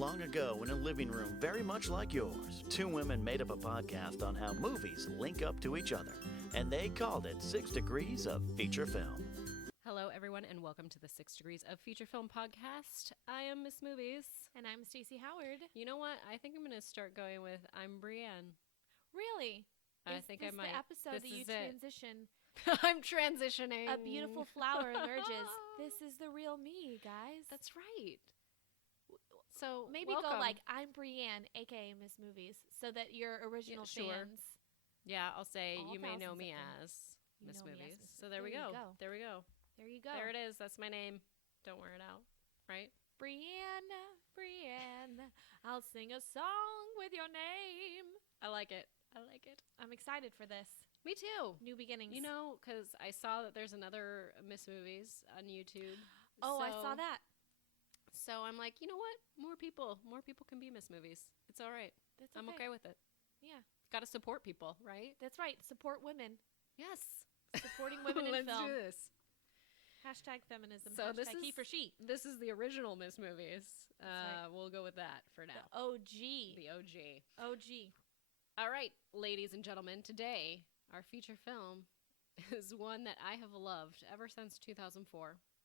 long ago in a living room very much like yours, two women made up a podcast on how movies link up to each other, and they called it 6 Degrees of Feature Film. Hello, everyone, and welcome to the 6 Degrees of Feature Film podcast. I am Miss Movies. And I'm Stacey Howard. You know what? I think I'm going to start going with I'm Brienne. Really? I think I might. Is this the episode that you transition? I'm transitioning. A beautiful flower emerges. This is the real me, guys. That's right. So maybe welcome. go like, I'm Brienne, a.k.a. Miss Movies, so that your original fans... Yeah, I'll say, you may know me as as Miss Movies. So there we go. There we go. There you go. There it is. That's my name. Don't wear it out. Right? Brienne, I'll sing a song with your name. I like it. I like it. I'm excited for this. Me too. New beginnings. You know, because I saw that there's another Miss Movies on YouTube. Oh, I saw that. So I'm like, you know what? More people can be Miss Movies. It's all right. I'm okay with it. Yeah. Got to support people, right? That's right. Support women. Yes. Supporting women in film. Let's do this. Hashtag feminism. So hashtag he for she. This is the original Miss Movies. Right. We'll go with that for now. The OG. The OG. OG. All right, ladies and gentlemen. Today, our feature film is one that I have loved ever since 2004.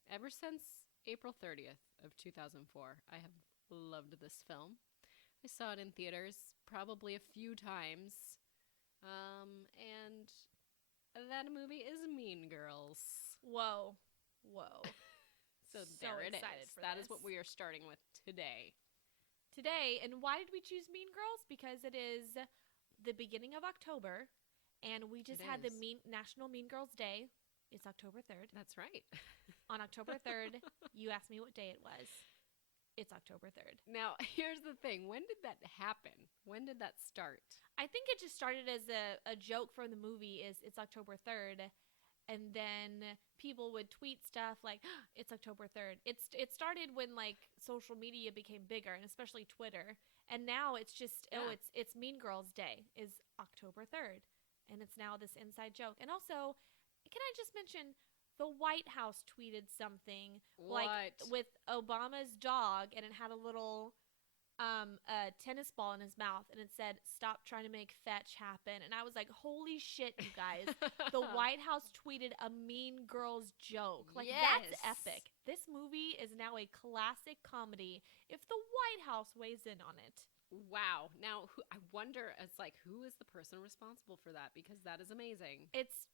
Ever since April 30th of 2004, I have loved this film. I saw it in theaters probably a few times. And that movie is Mean Girls. Whoa. So there it is. That is what we are starting with today. And why did we choose Mean Girls? Because it is the beginning of October, and we just had the National Mean Girls Day. It's October 3rd. That's right. On October 3rd, you asked me what day it was. It's October 3rd. Now, here's the thing. When did that happen? When did that start? I think it just started as a joke from the movie is it's October 3rd. And then people would tweet stuff like, it's October 3rd. It started when, like, social media became bigger, and especially Twitter. And now it's just, it's Mean Girls Day is October 3rd. And it's now this inside joke. And also, can I just mention, the White House tweeted something like with Obama's dog, and it had a little tennis ball in his mouth, and it said, "Stop trying to make fetch happen." And I was like, holy shit, you guys. The White House tweeted a Mean Girls joke. Like, that's epic. This movie is now a classic comedy if the White House weighs in on it. Wow. Now, I wonder, it's like, who is the person responsible for that? Because that is amazing. It's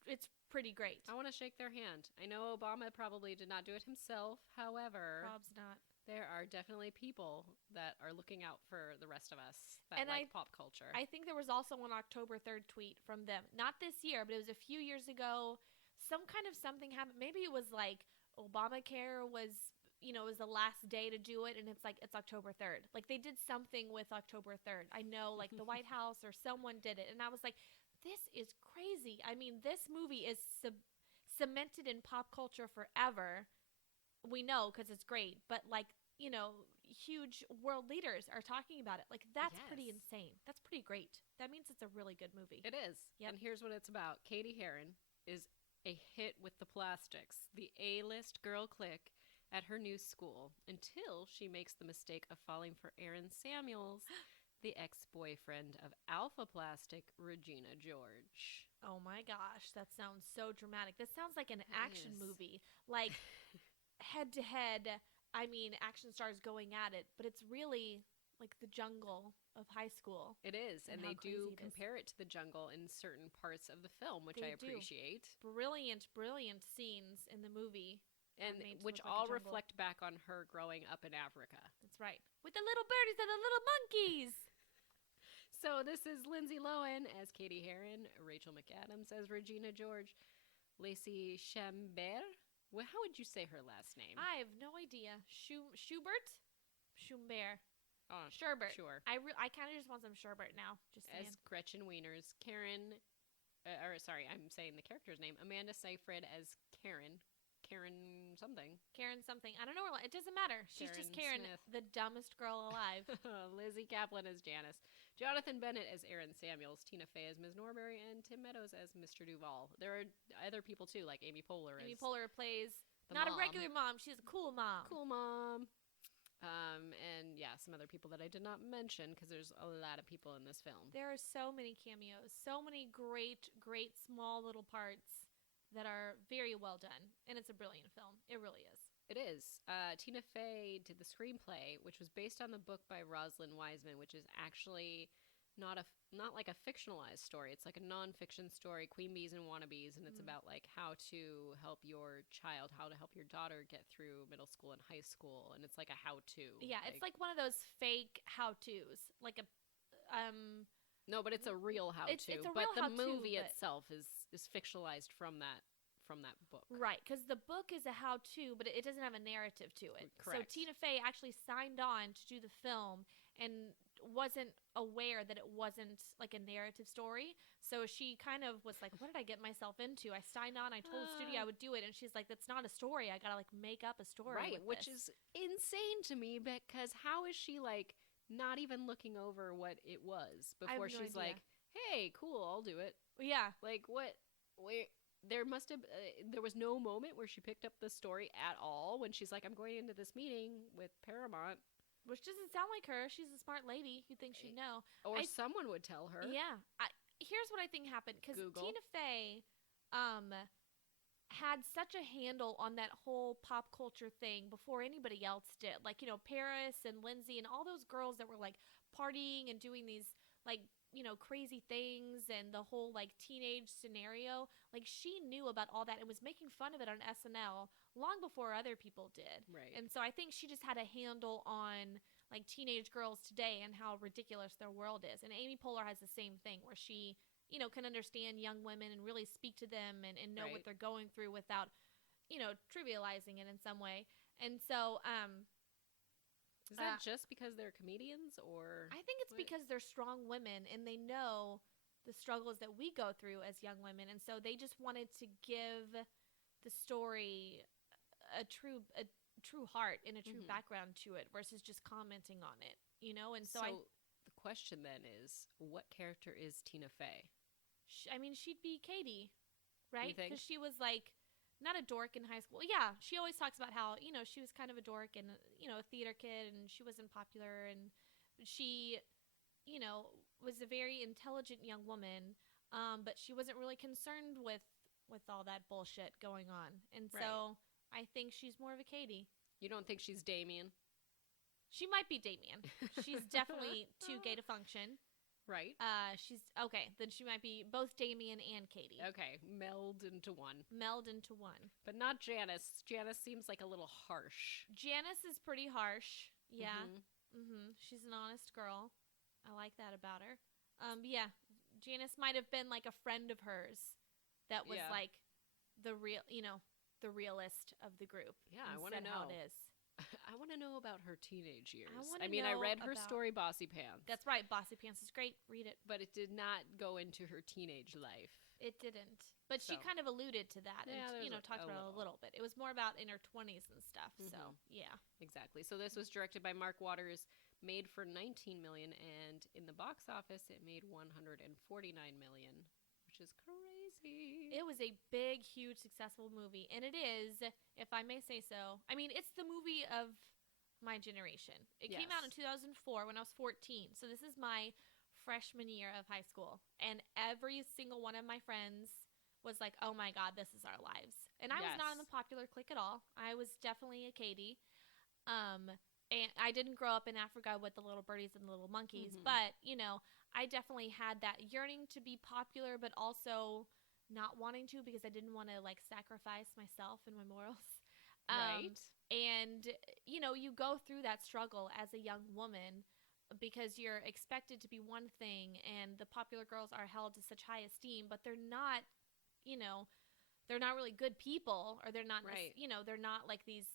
pretty great. I want to shake their hand. I know Obama probably did not do it himself. However, Prob's not. There are definitely people that are looking out for the rest of us that and like pop culture. I think there was also an October 3rd tweet from them. Not this year, but it was a few years ago. Some kind of something happened. Maybe it was like Obamacare was, it was the last day to do it, and it's like, it's October 3rd. Like, they did something with October 3rd. I know, like, the White House or someone did it, and I was like, this is crazy. I mean, this movie is cemented in pop culture forever. We know because it's great, but, like, huge world leaders are talking about it. Like, that's pretty insane. That's pretty great. That means it's a really good movie. It is. Yep. And here's what it's about. Katie Heron is a hit with the Plastics, the A-list girl clique at her new school, until she makes the mistake of falling for Aaron Samuels, the ex-boyfriend of Alpha Plastic, Regina George. Oh my gosh, that sounds so dramatic. This sounds like an action movie. Like, head-to-head, I mean, action stars going at it, but it's really like the jungle of high school. It is, and they do compare it to the jungle in certain parts of the film, which I appreciate. Brilliant scenes in the movie. And which all reflect back on her growing up in Africa. That's right. With the little birdies and the little monkeys. So this is Lindsay Lohan as Katie Heron, Rachel McAdams as Regina George, Lacey Chambert. Well, how would you say her last name? I have no idea. Schubert? Schumbert. Oh, Sherbert. Sure. I kind of just want some sherbet now. Just saying. As Gretchen Wieners, I'm saying the character's name. Amanda Seyfried as Karen something. I don't know. It doesn't matter. She's just Karen, Smith. The dumbest girl alive. Lizzie Kaplan as Janice. Jonathan Bennett as Aaron Samuels. Tina Fey as Ms. Norbury. And Tim Meadows as Mr. Duval. There are other people, too, like Amy Poehler. Amy Poehler plays not mom. A regular mom. She's a cool mom. Cool mom. And, yeah, some other people that I did not mention because there's a lot of people in this film. There are so many cameos, so many great, great small little parts that are very well done. And it's a brilliant film. It really is. It is. Tina Fey did the screenplay, which was based on the book by Rosalind Wiseman, which is actually not like a fictionalized story. It's like a nonfiction story, Queen Bees and Wannabes, and it's about like how to help your child, how to help your daughter get through middle school and high school, and it's like a how-to. Yeah, it's like one of those fake how-tos, like a No, but it's a real how-to. It's a but real the how-to, movie but- itself is fictionalized from that book. Right, because the book is a how-to, but it doesn't have a narrative to it. So Correct. Tina Fey actually signed on to do the film and wasn't aware that it wasn't like a narrative story. So she kind of was like, what did I get myself into? I signed on, I told the studio I would do it, and she's like, that's not a story. I gotta like make up a story. Right, with which this. is insane to me because how is she like not even looking over what it was I have before no she's idea. like, hey, cool, I'll do it. Yeah. Like what? Wait, there must have there was no moment where she picked up the story at all when she's like, I'm going into this meeting with Paramount, Which doesn't sound like her. She's a smart lady. You'd think she'd know. or someone would tell her. Yeah. Here's what I think happened. Because Google. Tina Fey had such a handle on that whole pop culture thing before anybody else did. Like, Paris and Lindsay and all those girls that were, like, partying and doing these, like, crazy things and the whole, like, teenage scenario. Like, she knew about all that and was making fun of it on SNL long before other people did. Right. And so I think she just had a handle on like teenage girls today and how ridiculous their world is. And Amy Poehler has the same thing where she, can understand young women and really speak to them and know what Right. they're going through without, trivializing it in some way. And so Is that just because they're comedians, or I think it's what? because they're strong women and they know the struggles that we go through as young women. And so they just wanted to give the story a true heart and a true Mhm. background to it versus just commenting on it, and so, the question then is, what character is Tina Fey? I mean, she'd be Katie, right? think? Because she was like not a dork in high school. Yeah, she always talks about how she was kind of a dork and a theater kid and she wasn't popular and she was a very intelligent young woman, but she wasn't really concerned with all that bullshit going on, and so I think she's more of a Katie. You don't think she's Damien? She might be Damien. She's definitely too gay to function. Right. She's okay. Then she might be both Damien and Katie. Okay, meld into one. Meld into one. But not Janice. Janice seems like a little harsh. Janice is pretty harsh. Yeah. Mhm. She's an honest girl. I like that about her. Yeah. Janice might have been like a friend of hers that was Yeah. like the real, the realist of the group. Yeah, I and wanna said how know. it is. I want to know about her teenage years. wanna mean, I know read her about- story, Bossy Pants. That's right. Bossy Pants is great. Read it. But it did not go into her teenage life. It didn't. But she So. kind of alluded to that Yeah, and, there's talked about it a little bit. It was more about in her 20s and stuff. So, Mhm. yeah. Exactly. So this was directed by Mark Waters, made for $19 million, and in the box office it made $149 million, which is crazy. It was a big, huge, successful movie. And it is, if I may say so, I mean, it's the movie of my generation. It came out in Yes. 2004 when I was 14. So this is my freshman year of high school. And every single one of my friends was like, oh my God, this is our lives. And I was not in the Yes. popular clique at all. I was definitely a Katie. And I didn't grow up in Africa with the little birdies and the little monkeys, Mhm. but I definitely had that yearning to be popular, but also not wanting to because I didn't want to like sacrifice myself and my morals. Right. And you go through that struggle as a young woman because you're expected to be one thing, and the popular girls are held to such high esteem, but they're not, they're not really good people, or they're not, Right. they're not like these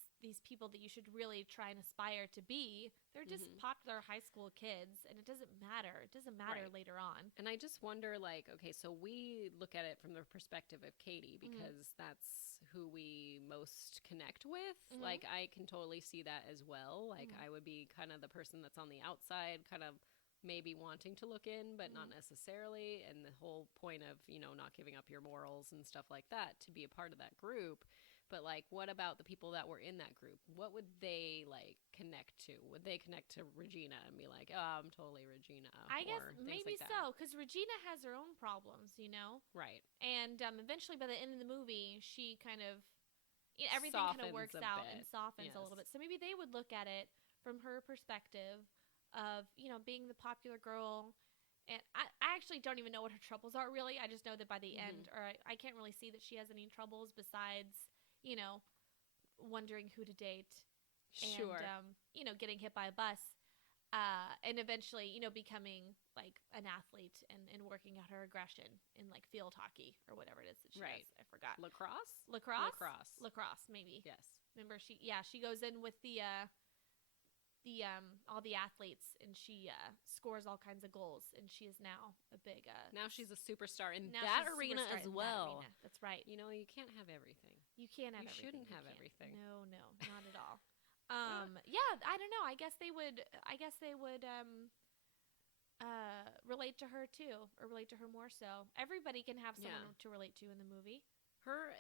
people that you should really try and aspire to be. They're just Mhm. popular high school kids, and it doesn't matter. It doesn't matter Right. later on. And I just wonder, like, okay, so we look at it from the perspective of Katie Mm-hmm. because that's who we most connect with. Mhm. Like, I can totally see that as well. Like, Mhm. I would be kind of the person that's on the outside, kind of maybe wanting to look in, but not Mhm. necessarily. And the whole point of, not giving up your morals and stuff like that to be a part of that group. But, like, what about the people that were in that group? What would they, like, connect to? Would they connect to Regina and be like, oh, I'm totally Regina? I guess or maybe like so, because Regina has her own problems, you know? Right. And eventually, by the end of the movie, she kind of, everything kind of Softens works a out bit. and softens a little bit. So maybe they would look at it from her perspective of, being the popular girl. And I actually don't even know what her troubles are, really. I just know that by the end, or I can't really see that she has any troubles besides, wondering who to date. Sure. And, getting hit by a bus. And eventually, becoming, like, an athlete and working out her aggression in, like, field hockey or whatever it is that she does. I forgot. Lacrosse, maybe. Yes. Remember, she goes in with the all the athletes, and she scores all kinds of goals, and she is now a big now she's a superstar in now that she's a arena superstar as in that well. arena. That's right. You can't have everything. You can't have You everything. shouldn't You have can't. everything. No, not at all. Yeah, I don't know. I guess they would relate to her too, or relate to her more so. Everybody can have someone to relate to in the movie. Her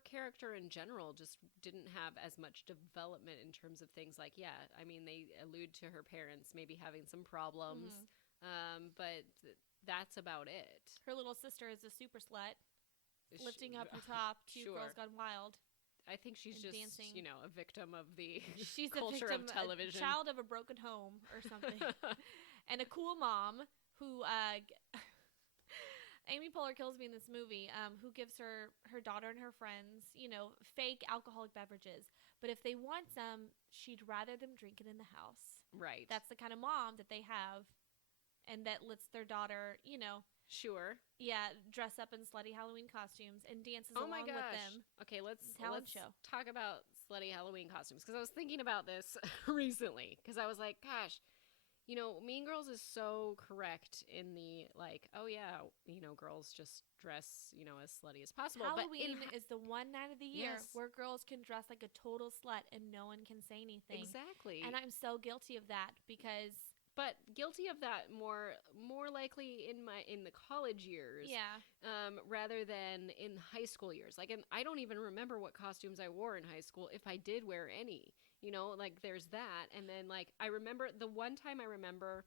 character in general just didn't have as much development in terms of things like, I mean, they allude to her parents maybe having some problems, but that's about it. Her little sister is a super slut, lifting up her top to Girls Gone Wild. I think she's just, dancing. A victim of the she's culture a victim, of television. A child of a broken home or something. And a cool mom who, Amy Poehler kills me in this movie, who gives her daughter and her friends, fake alcoholic beverages. But if they want some, she'd rather them drink it in the house. Right. That's the kind of mom that they have, and that lets their daughter, Sure. Yeah, dress up in slutty Halloween costumes and dances along with them. Okay, let's show. talk about slutty Halloween costumes, because I was thinking about this recently, because I was like, gosh, Mean Girls is so correct in the, like, oh yeah, girls just dress, as slutty as possible. Halloween is the one night of the year where girls can dress like a total slut and no one can say anything. Exactly. And I'm so guilty of that because... But guilty of that more likely in the college years, rather than in high school years. Like, and I don't even remember what costumes I wore in high school, if I did wear any. Like, there's that, and then, like, I remember the one time I remember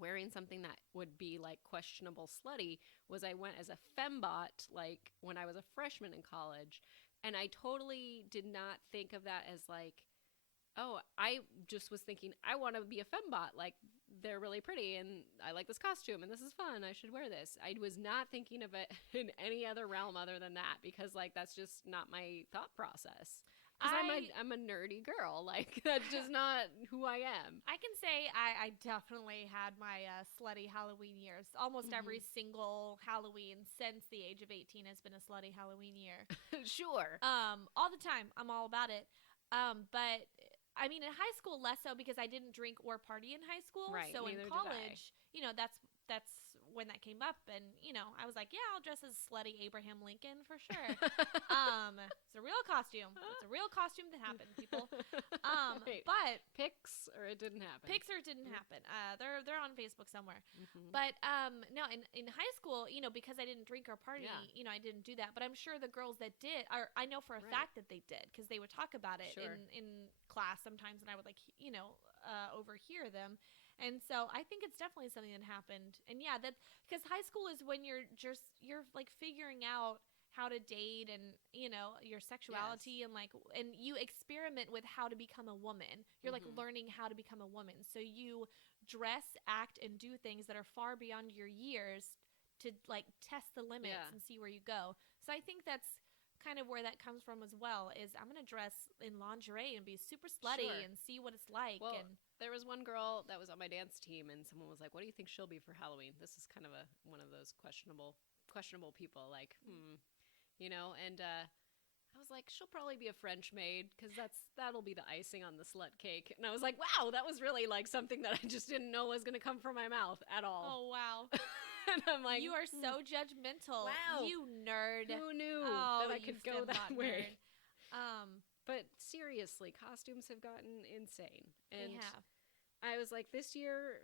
wearing something that would be, like, questionable slutty was I went as a fembot, like, when I was a freshman in college, and I totally did not think of that as, like, oh, I just was thinking, I want to be a fembot. Like, they're really pretty, and I like this costume, and this is fun. I should wear this. I was not thinking of it in any other realm other than that, because, like, that's just not my thought process. Because I'm a nerdy girl. Like, that's just not who I am. I can say I definitely had my slutty Halloween years. Almost every single Halloween since the age of 18 has been a slutty Halloween year. Sure. All the time. I'm all about it. But... I mean, in high school, less so because I didn't drink or party in high school. Right, so in college, that's when that came up. And, I was like, yeah, I'll dress as slutty Abraham Lincoln for sure. It's a real costume. It's a real costume that happened, people. Wait, but pics or it didn't happen? Pics or it didn't happen. They're on Facebook somewhere. But no, in high school, because I didn't drink or party, I didn't do that. But I'm sure the girls that did, or I know for a fact that they did, because they would talk about it in class sometimes, and I would, like, overhear them. And so I think it's definitely something that happened. And yeah, that because high school is when you're like figuring out how to date and, your sexuality and you experiment with how to become a woman. You're like learning how to become a woman. So you dress, act, and do things that are far beyond your years to, like, test the limits and see where you go. So I think that's kind of where that comes from as well, is I'm going to dress in lingerie and be super slutty and see what it's like. Well, and there was one girl that was on my dance team, and someone was like, what do you think she'll be for Halloween? This is kind of one of those questionable people, like, and I was like, she'll probably be a French maid, because that'll be the icing on the slut cake. And I was like, wow, that was really, like, something that I just didn't know was going to come from my mouth at all. Oh, wow. And I'm like, you are so judgmental. Wow. You nerd. Who knew that I could go that way? But seriously, costumes have gotten insane. And they have. I was like, this year,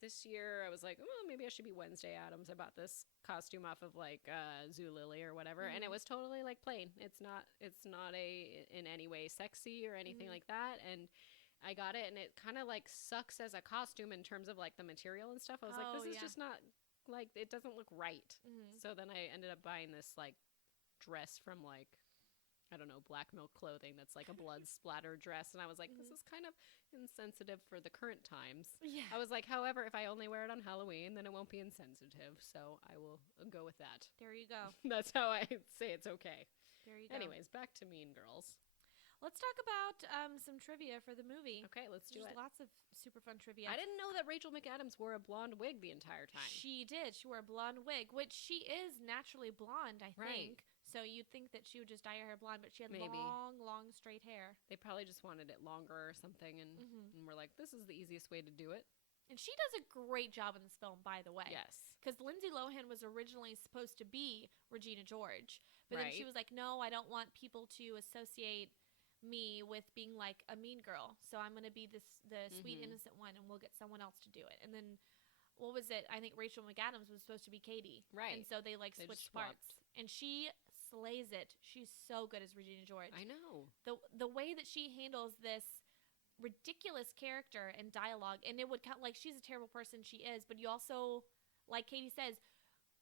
this year I was like, oh, maybe I should be Wednesday Addams. I bought this costume off of like Zulily or whatever, and it was totally like plain. It's not in any way sexy or anything like that, and I got it, and it kind of like sucks as a costume in terms of like the material and stuff. I was like, this is just not like, it doesn't look right. So then I ended up buying this like dress from like, I don't know, Black Milk Clothing that's like a blood splatter dress. And I was like, this is kind of insensitive for the current times. Yeah. I was like, however, if I only wear it on Halloween, then it won't be insensitive. So I will go with that. There you go. That's how I say it's okay. There you go. Anyways, back to Mean Girls. Let's talk about some trivia for the movie. Okay, let's do There's it. lots of super fun trivia. I didn't know that Rachel McAdams wore a blonde wig the entire time. She did. She wore a blonde wig, which she is naturally blonde, I think. So you'd think that she would just dye her hair blonde, but she had long, straight hair. They probably just wanted it longer or something, and we're like, this is the easiest way to do it. And she does a great job in this film, by the way. Yes. Because Lindsay Lohan was originally supposed to be Regina George. But then she was like, no, I don't want people to associate me with being like a mean girl. So I'm going to be the sweet, innocent one, and we'll get someone else to do it. And then, what was it? I think Rachel McAdams was supposed to be Katie. Right. And so they like switched parts. And she slays it. She's so good as Regina George. I know. The way that she handles this ridiculous character and dialogue, and it would kind of, like, she's a terrible person, she is, but you also, like Katie says,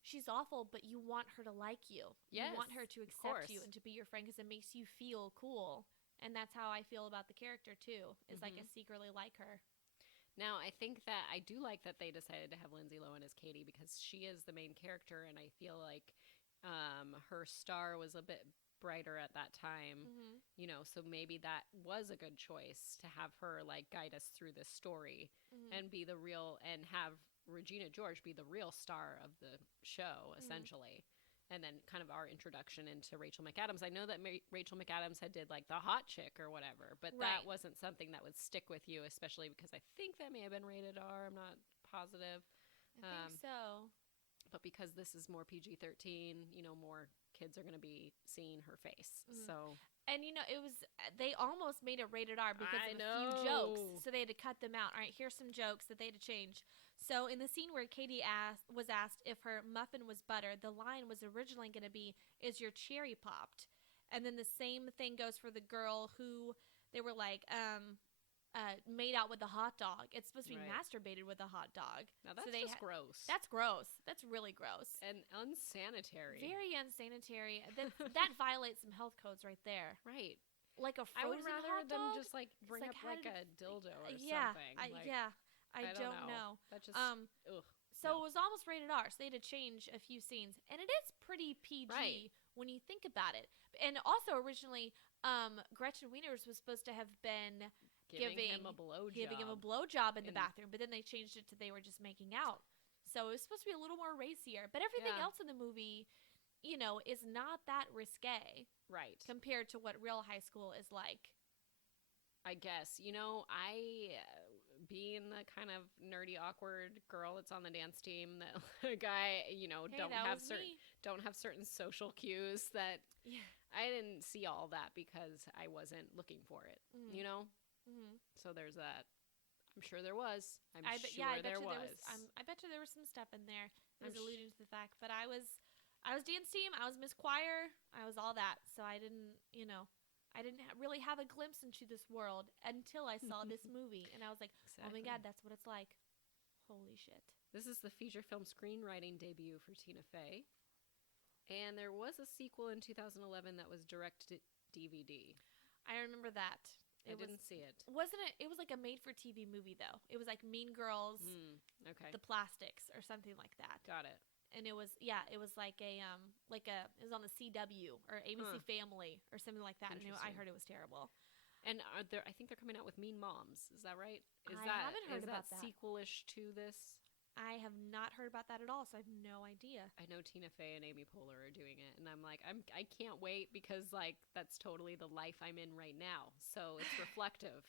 she's awful, but you want her to like you. Yes, you want her to accept you and to be your friend because it makes you feel cool. And that's how I feel about the character too, is like I secretly like her. Now, I think that I do like that they decided to have Lindsay Lohan as Katie because she is the main character, and I feel like her star was a bit brighter at that time, you know, so maybe that was a good choice to have her like guide us through this story and be the real, and have Regina George be the real star of the show, essentially. And then kind of our introduction into Rachel McAdams. I know that Rachel McAdams had did like the hot chick or whatever, but that wasn't something that would stick with you, especially because I think that may have been rated R. I'm not positive. I think so. But because this is more PG-13, you know, more kids are going to be seeing her face. So, and you know, they almost made it rated R because of a few jokes, so they had to cut them out. All right, here's some jokes that they had to change. So in the scene where Katie was asked if her muffin was butter, the line was originally going to be, "Is your cherry popped?" And then the same thing goes for the girl who they were like, made out with a hot dog. It's supposed to be masturbated with a hot dog. Now that's just gross. That's gross. That's really gross. And unsanitary. Very unsanitary. That violates some health codes right there. Right. Like a frozen I would rather hot them dog? just like bring up like a dildo or something. I don't know. That just So it was almost rated R, so they had to change a few scenes. And it is pretty PG when you think about it. And also originally, Gretchen Wieners was supposed to have been giving him a blowjob in the bathroom, but then they changed it to they were just making out. So it was supposed to be a little more racier. But everything else in the movie, you know, is not that risque. Right. Compared to what real high school is like. I guess. You know, being the kind of nerdy, awkward girl that's on the dance team, that guy, you know, don't have certain social cues that I didn't see all that because I wasn't looking for it, you know? So there's that. I'm sure there was. I bet you there was some stuff in there that was alluding to the fact. But I was dance team. I was Miss Choir. I was all that. So I didn't, you know, really have a glimpse into this world until I saw this movie. And I was like, oh my God, that's what it's like. Holy shit. This is the feature film screenwriting debut for Tina Fey. And there was a sequel in 2011 that was direct to DVD. I remember that. I didn't see it. Wasn't it? It was like a made-for-TV movie, though. It was like Mean Girls, The Plastics, or something like that. Got it. And it was like it was on the CW or ABC Family or something like that. And I heard it was terrible. And I think they're coming out with Mean Moms. Is that right? I haven't heard about that. Sequel-ish to this? I have not heard about that at all, so I have no idea. I know Tina Fey and Amy Poehler are doing it, and I'm like, I can't wait because like that's totally the life I'm in right now. So it's reflective.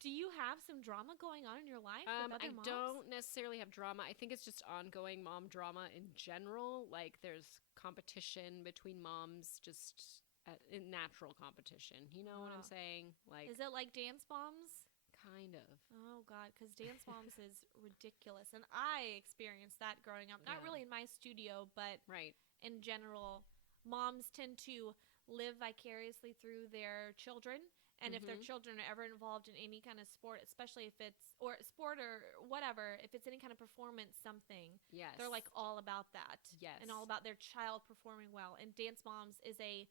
Do you have some drama going on in your life with other moms? Don't necessarily have drama. I think it's just ongoing mom drama in general. Like there's competition between moms, just in natural competition. You know what I'm saying? Like, is it like Dance Moms? Kind of. Oh, God, because Dance Moms is ridiculous. And I experienced that growing up. Not Yeah. really in my studio, but Right. in general, moms tend to live vicariously through their children. And if their Mhm. children are ever involved in any kind of sport, especially if it's, or sport or whatever, if it's any kind of performance something, Yes. they're like all about that. Yes. And all about their child performing well. And Dance Moms is a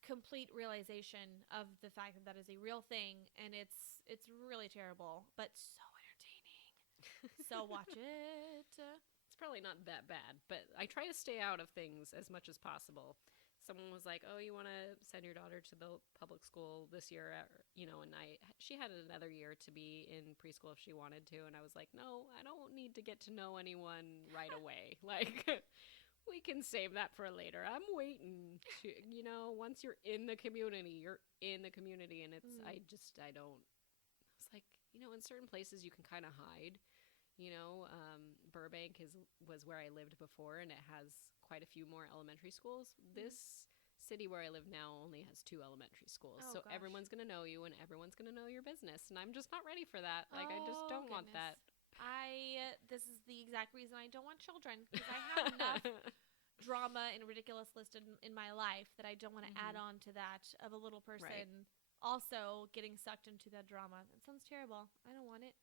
complete realization of the fact that that is a real thing, and it's really terrible, but so entertaining. So watch it. It's probably not that bad, but I try to stay out of things as much as possible. Someone was like, "Oh, you want to send your daughter to the public school this year?" And she had another year to be in preschool if she wanted to, and I was like, "No, I don't need to get to know anyone right away. Like, we can save that for later. I'm waiting to, once you're in the community, and it's I don't. It's like, in certain places you can kind of hide. Burbank was where I lived before, and it has quite a few more elementary schools. This city where I live now only has 2 elementary schools, Oh, so gosh. everyone's gonna know you, and everyone's gonna know your business, and I'm just not ready for that. Like, I just don't want that. This is the exact reason I don't want children, because I have enough drama and ridiculous listed in my life that I don't want to add on to that of a little person also getting sucked into that drama. That sounds terrible. I don't want it.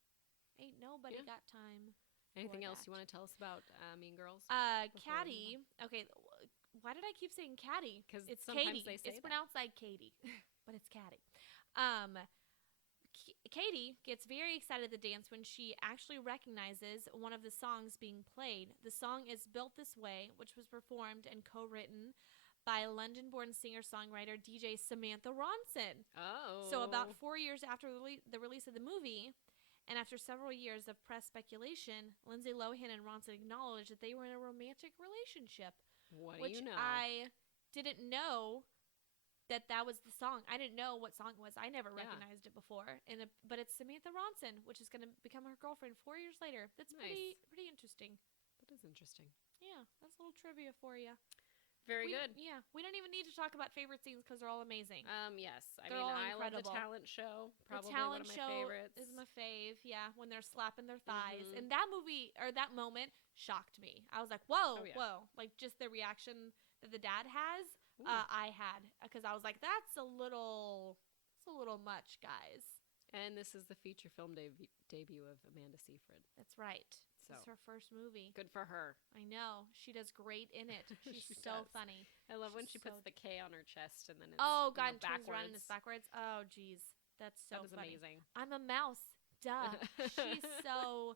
Ain't nobody got time. Anything else that. you want to tell us about Mean Girls? before we Caddy. Okay, why did I keep saying Caddy? 'Cause it's sometimes Katie. they say It's that. pronounced like Katie, but it's Caddy. Katie gets very excited at the dance when she actually recognizes one of the songs being played. The song is Built This Way, which was performed and co-written by London-born singer-songwriter DJ Samantha Ronson. Oh. So about 4 years after the release of the movie, and after several years of press speculation, Lindsay Lohan and Ronson acknowledged that they were in a romantic relationship. What do Which you know? I didn't know that was the song. I didn't know what song it was. I never recognized it before. But it's Samantha Ronson, which is going to become her girlfriend 4 years later. That's Nice. pretty interesting. That is interesting. Yeah, that's a little trivia for you. Very good. Yeah, we don't even need to talk about favorite scenes because they're all amazing. Yes. They're all I love incredible. the talent show. Probably the talent one of my show favorites. is my fave. Yeah, when they're slapping their thighs, Mhm. and that movie or that moment shocked me. I was like, "Whoa, Oh, yeah. whoa!" Like just the reaction that the dad has. Ooh. I had because I was like, "That's a little much, guys." And this is the feature film debut of Amanda Seyfried. That's right. So. This is her first movie. Good for her. I know she does great in it. She's She so does. funny. I love when she She's puts so- the K on her chest and then it's Oh God, and turns backwards. around and it's backwards. Oh geez, that's so That was funny. amazing. I'm a mouse. Duh. She's so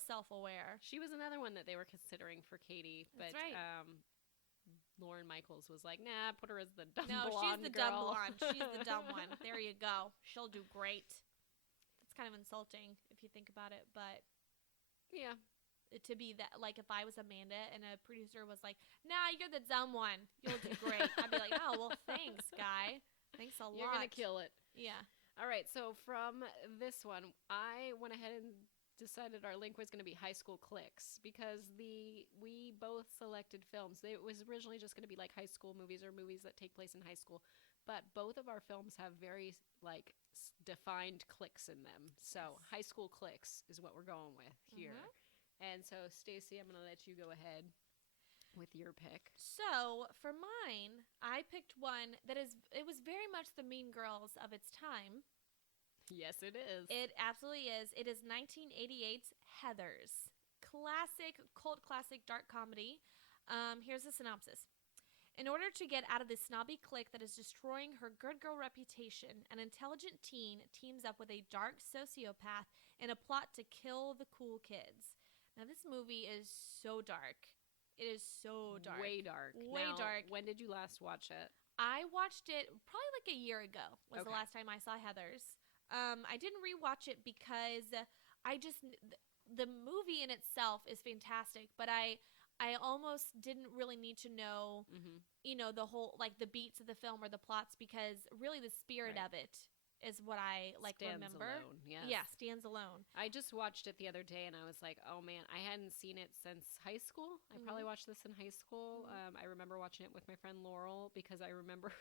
self-aware. She was another one that they were considering for Katie, but That's right. Lauren Michaels was like, "Nah, put her as the dumb No, blonde she's the girl." dumb blonde. She's the dumb one. There you go. She'll do great. That's kind of insulting if you think about it, but Yeah. to be that, like, if I was Amanda and a producer was like, "Nah, you're the dumb one. You'll do great," I'd be like, "Oh, well, thanks, guy. Thanks a lot." You're gonna kill it. Yeah. All right, so from this one, I went ahead and decided our link was going to be High School Cliques because we both selected films. It was originally just going to be like high school movies or movies that take place in high school, but both of our films have very like defined cliques in them. So Yes. High School Cliques is what we're going with here. Mhm. And so Stacey, I'm going to let you go ahead with your pick. So for mine, I picked one that it was very much the Mean Girls of its time. Yes, it is. It absolutely is. It is 1988's Heathers. Cult classic dark comedy. Here's the synopsis. In order to get out of the snobby clique that is destroying her good girl reputation, an intelligent teen teams up with a dark sociopath in a plot to kill the cool kids. Now, this movie is so dark. It is so dark. Way dark. Way Now, dark. When did you last watch it? I watched it probably like a year ago was the Okay. last time I saw Heathers. I didn't rewatch it because the movie in itself is fantastic, but I almost didn't really need to know, the whole, like, the beats of the film or the plots because really the spirit Right. of it is what I Stands remember. alone, yes. Yeah, stands alone. I just watched it the other day and I was like, oh man, I hadn't seen it since high school. I probably watched this in high school. I remember watching it with my friend Laurel because I remember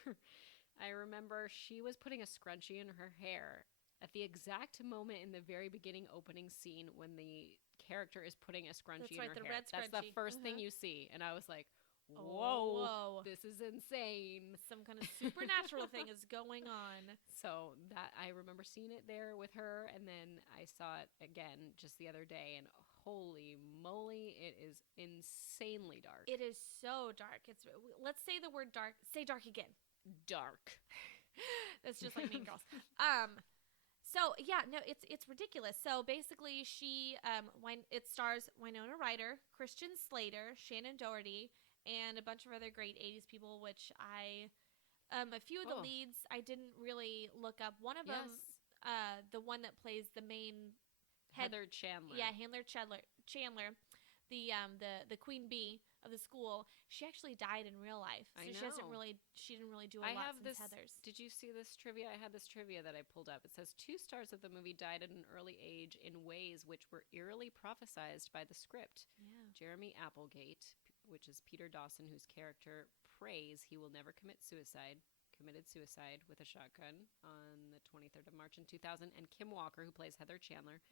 she was putting a scrunchie in her hair at the exact moment in the very beginning opening scene when the character is putting a scrunchie in her the hair. red That's the scrunchie. first thing you see. And I was like, Whoa. this is insane. Some kind of supernatural thing is going on. So that I remember seeing it there with her, and then I saw it again just the other day, and holy moly, it is insanely dark. It is so dark. Let's say the word dark. Say dark again. Dark. That's just like Mean Girls. So yeah, no, it's ridiculous. So basically, it stars Winona Ryder, Christian Slater, Shannon Doherty, and a bunch of other great '80s people. Which a few of the leads I didn't really look up. One of them, the one that plays the main Heather Chandler. Yeah, Chandler. The queen bee of the school. She actually died in real life. So I know. She didn't really do a lot since Heather's. Did you see this trivia? I had this trivia that I pulled up. It says 2 stars of the movie died at an early age in ways which were eerily prophesized by the script. Yeah. Jeremy Applegate, which is Peter Dawson, whose character prays he will never committed suicide with a shotgun on the 23rd of March in 2000. And Kim Walker, who plays Heather Chandler,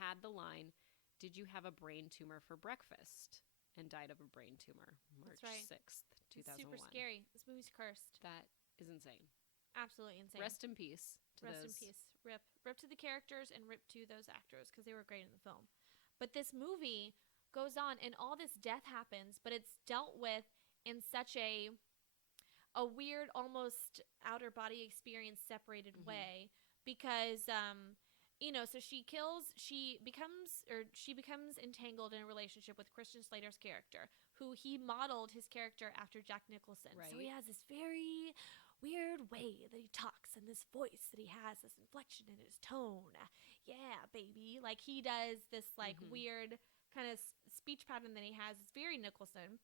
had the line, "Did you have a brain tumor for breakfast?" and died of a brain tumor March 6th, 2001. It's super scary. This movie's cursed. That is insane. Absolutely insane. Rest in peace. Rest in peace. Rip to the characters and rip to those actors because they were great in the film. But this movie goes on and all this death happens, but it's dealt with in such a weird, almost outer body experience separated way because so she becomes entangled in a relationship with Christian Slater's character, who he modeled his character after Jack Nicholson. Right. So he has this very weird way that he talks and this voice that he has, this inflection in his tone. Yeah, baby. Like he does this weird kind of speech pattern that he has. It's very Nicholson.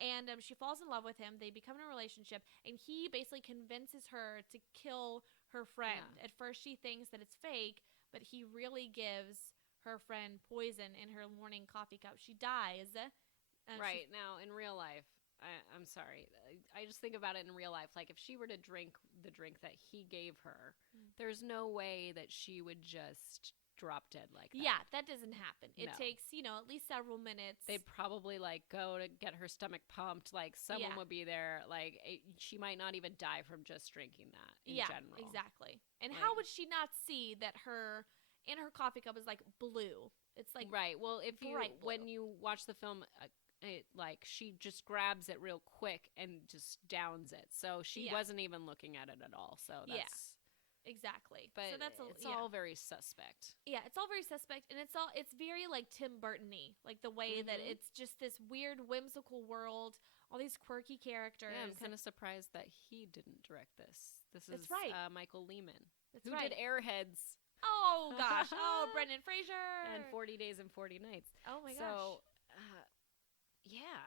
And she falls in love with him. They become in a relationship, and he basically convinces her to kill her friend. Yeah. At first, she thinks that it's fake, but he really gives her friend poison in her morning coffee cup. She dies. Right. Now, in real life, I'm sorry. I just think about it in real life. Like, if she were to drink the drink that he gave her, there's no way that she would just drop dead like that. Yeah, that doesn't happen. It No. takes, at least several minutes. They'd probably, go to get her stomach pumped. Someone would be there. She might not even die from just drinking that in general. Exactly. And how would she not see that in her coffee cup is, blue? It's Right. Well, when you watch the film, she just grabs it real quick and just downs it. So she wasn't even looking at it at all. So that's... Exactly. But so that's it's all very suspect. Yeah, it's all very suspect, and it's very Tim Burton-y, the way that it's just this weird, whimsical world, all these quirky characters. Yeah, I'm kind of surprised that he didn't direct this. This is right. Michael Lehman, That's who right. did Airheads. Oh gosh! Oh, Brendan Fraser and 40 Days and 40 Nights. Oh my gosh! So, yeah.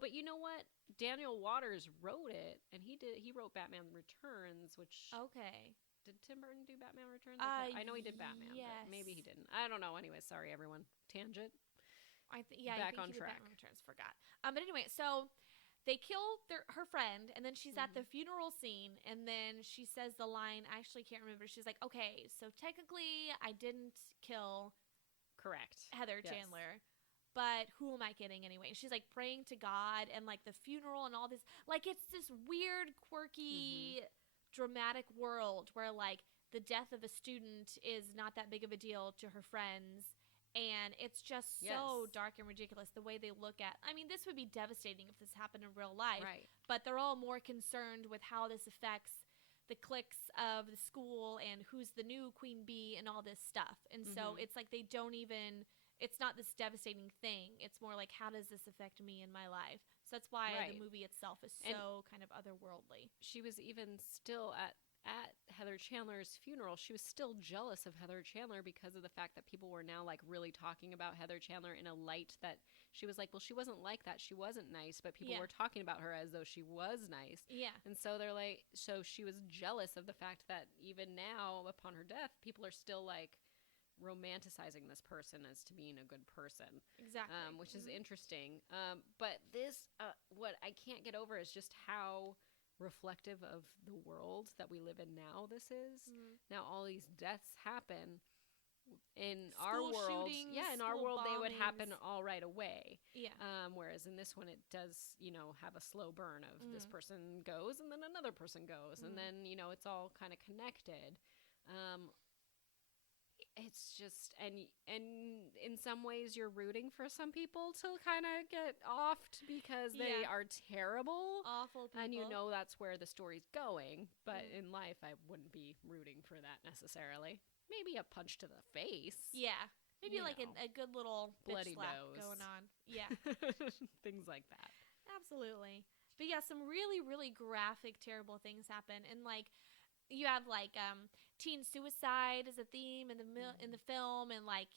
But you know what? Daniel Waters wrote it, and he wrote Batman Returns, which Did Tim Burton do Batman Returns? I know he did Batman, but maybe he didn't. I don't know. Anyway, sorry everyone. Tangent. I think Back he on did track. Batman Returns. Forgot. But anyway, so they kill her friend, and then she's at the funeral scene, and then she says the line. I actually can't remember. She's like, "Okay, so technically, I didn't kill Correct. Heather Yes. Chandler." But who am I kidding anyway? And she's praying to God and the funeral and all this. It's this weird, quirky, dramatic world where the death of a student is not that big of a deal to her friends. And it's just so dark and ridiculous the way they look at. I mean, this would be devastating if this happened in real life. Right. But they're all more concerned with how this affects the cliques of the school and who's the new queen bee and all this stuff. And so it's they don't even... It's not this devastating thing. It's more how does this affect me in my life? So that's why the movie itself is so kind of otherworldly. She was even still at Heather Chandler's funeral. She was still jealous of Heather Chandler because of the fact that people were now really talking about Heather Chandler in a light that she was well, she wasn't like that. She wasn't nice, but people were talking about her as though she was nice. Yeah. And so they're so she was jealous of the fact that even now, upon her death, people are still romanticizing this person as to being a good person. Exactly. Which is interesting. But this, what I can't get over is just how reflective of the world that we live in now. This is now all these deaths happen in our School world. shootings, Yeah, in our school world they would happen bombings. all right away. Yeah. Whereas in this one it does, have a slow burn of this person goes and then another person goes and then, it's all kind of connected. It's just and in some ways you're rooting for some people to kind of get offed because they are terrible, Awful people. and that's where the story's going. But in life, I wouldn't be rooting for that necessarily. Maybe a punch to the face. Yeah. Maybe You like know. a good little bitch Bloody slap nose. going on. Yeah. Things like that. Absolutely. But yeah, some really, really graphic, terrible things happen. And like, you have like teen suicide as a theme in the film, and like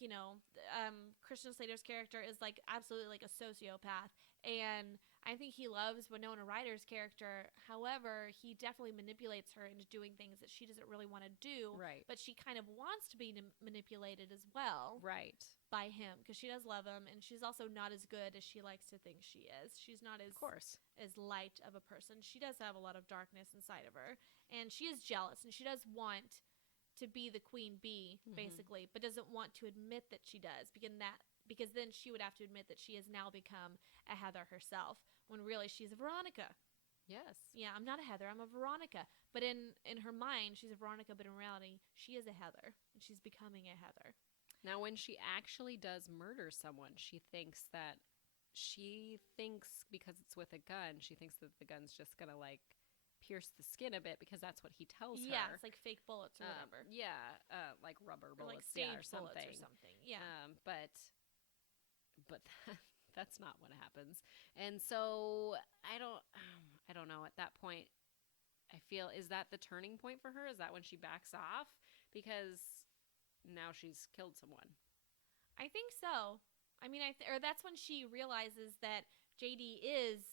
Christian Slater's character is like absolutely like a sociopath, and I think he loves Winona Ryder's character. However, he definitely manipulates her into doing things that she doesn't really want to do. Right. But she kind of wants to be manipulated as well. Right. By him, because she does love him, and she's also not as good as she likes to think she is. She's not as as light of a person. She does have a lot of darkness inside of her, and she is jealous, and she does want to be the queen bee, basically, but doesn't want to admit that she does, because then she would have to admit that she has now become a Heather herself, when really she's a Veronica. Yes. Yeah, I'm not a Heather, I'm a Veronica. But in her mind, she's a Veronica, but in reality, she is a Heather, and she's becoming a Heather. Now, when she actually does murder someone, she thinks because it's with a gun, she thinks that the gun's just gonna like pierce the skin a bit, because that's what he tells her. Yeah, it's like fake bullets or whatever. Like rubber Or like bullets, stage or something. bullets or something. Yeah. But that's not what happens. And so I don't know. At that point, I feel, is that the turning point for her? Is that when she backs off? Because now she's killed someone. I think so. I mean, or that's when she realizes that JD is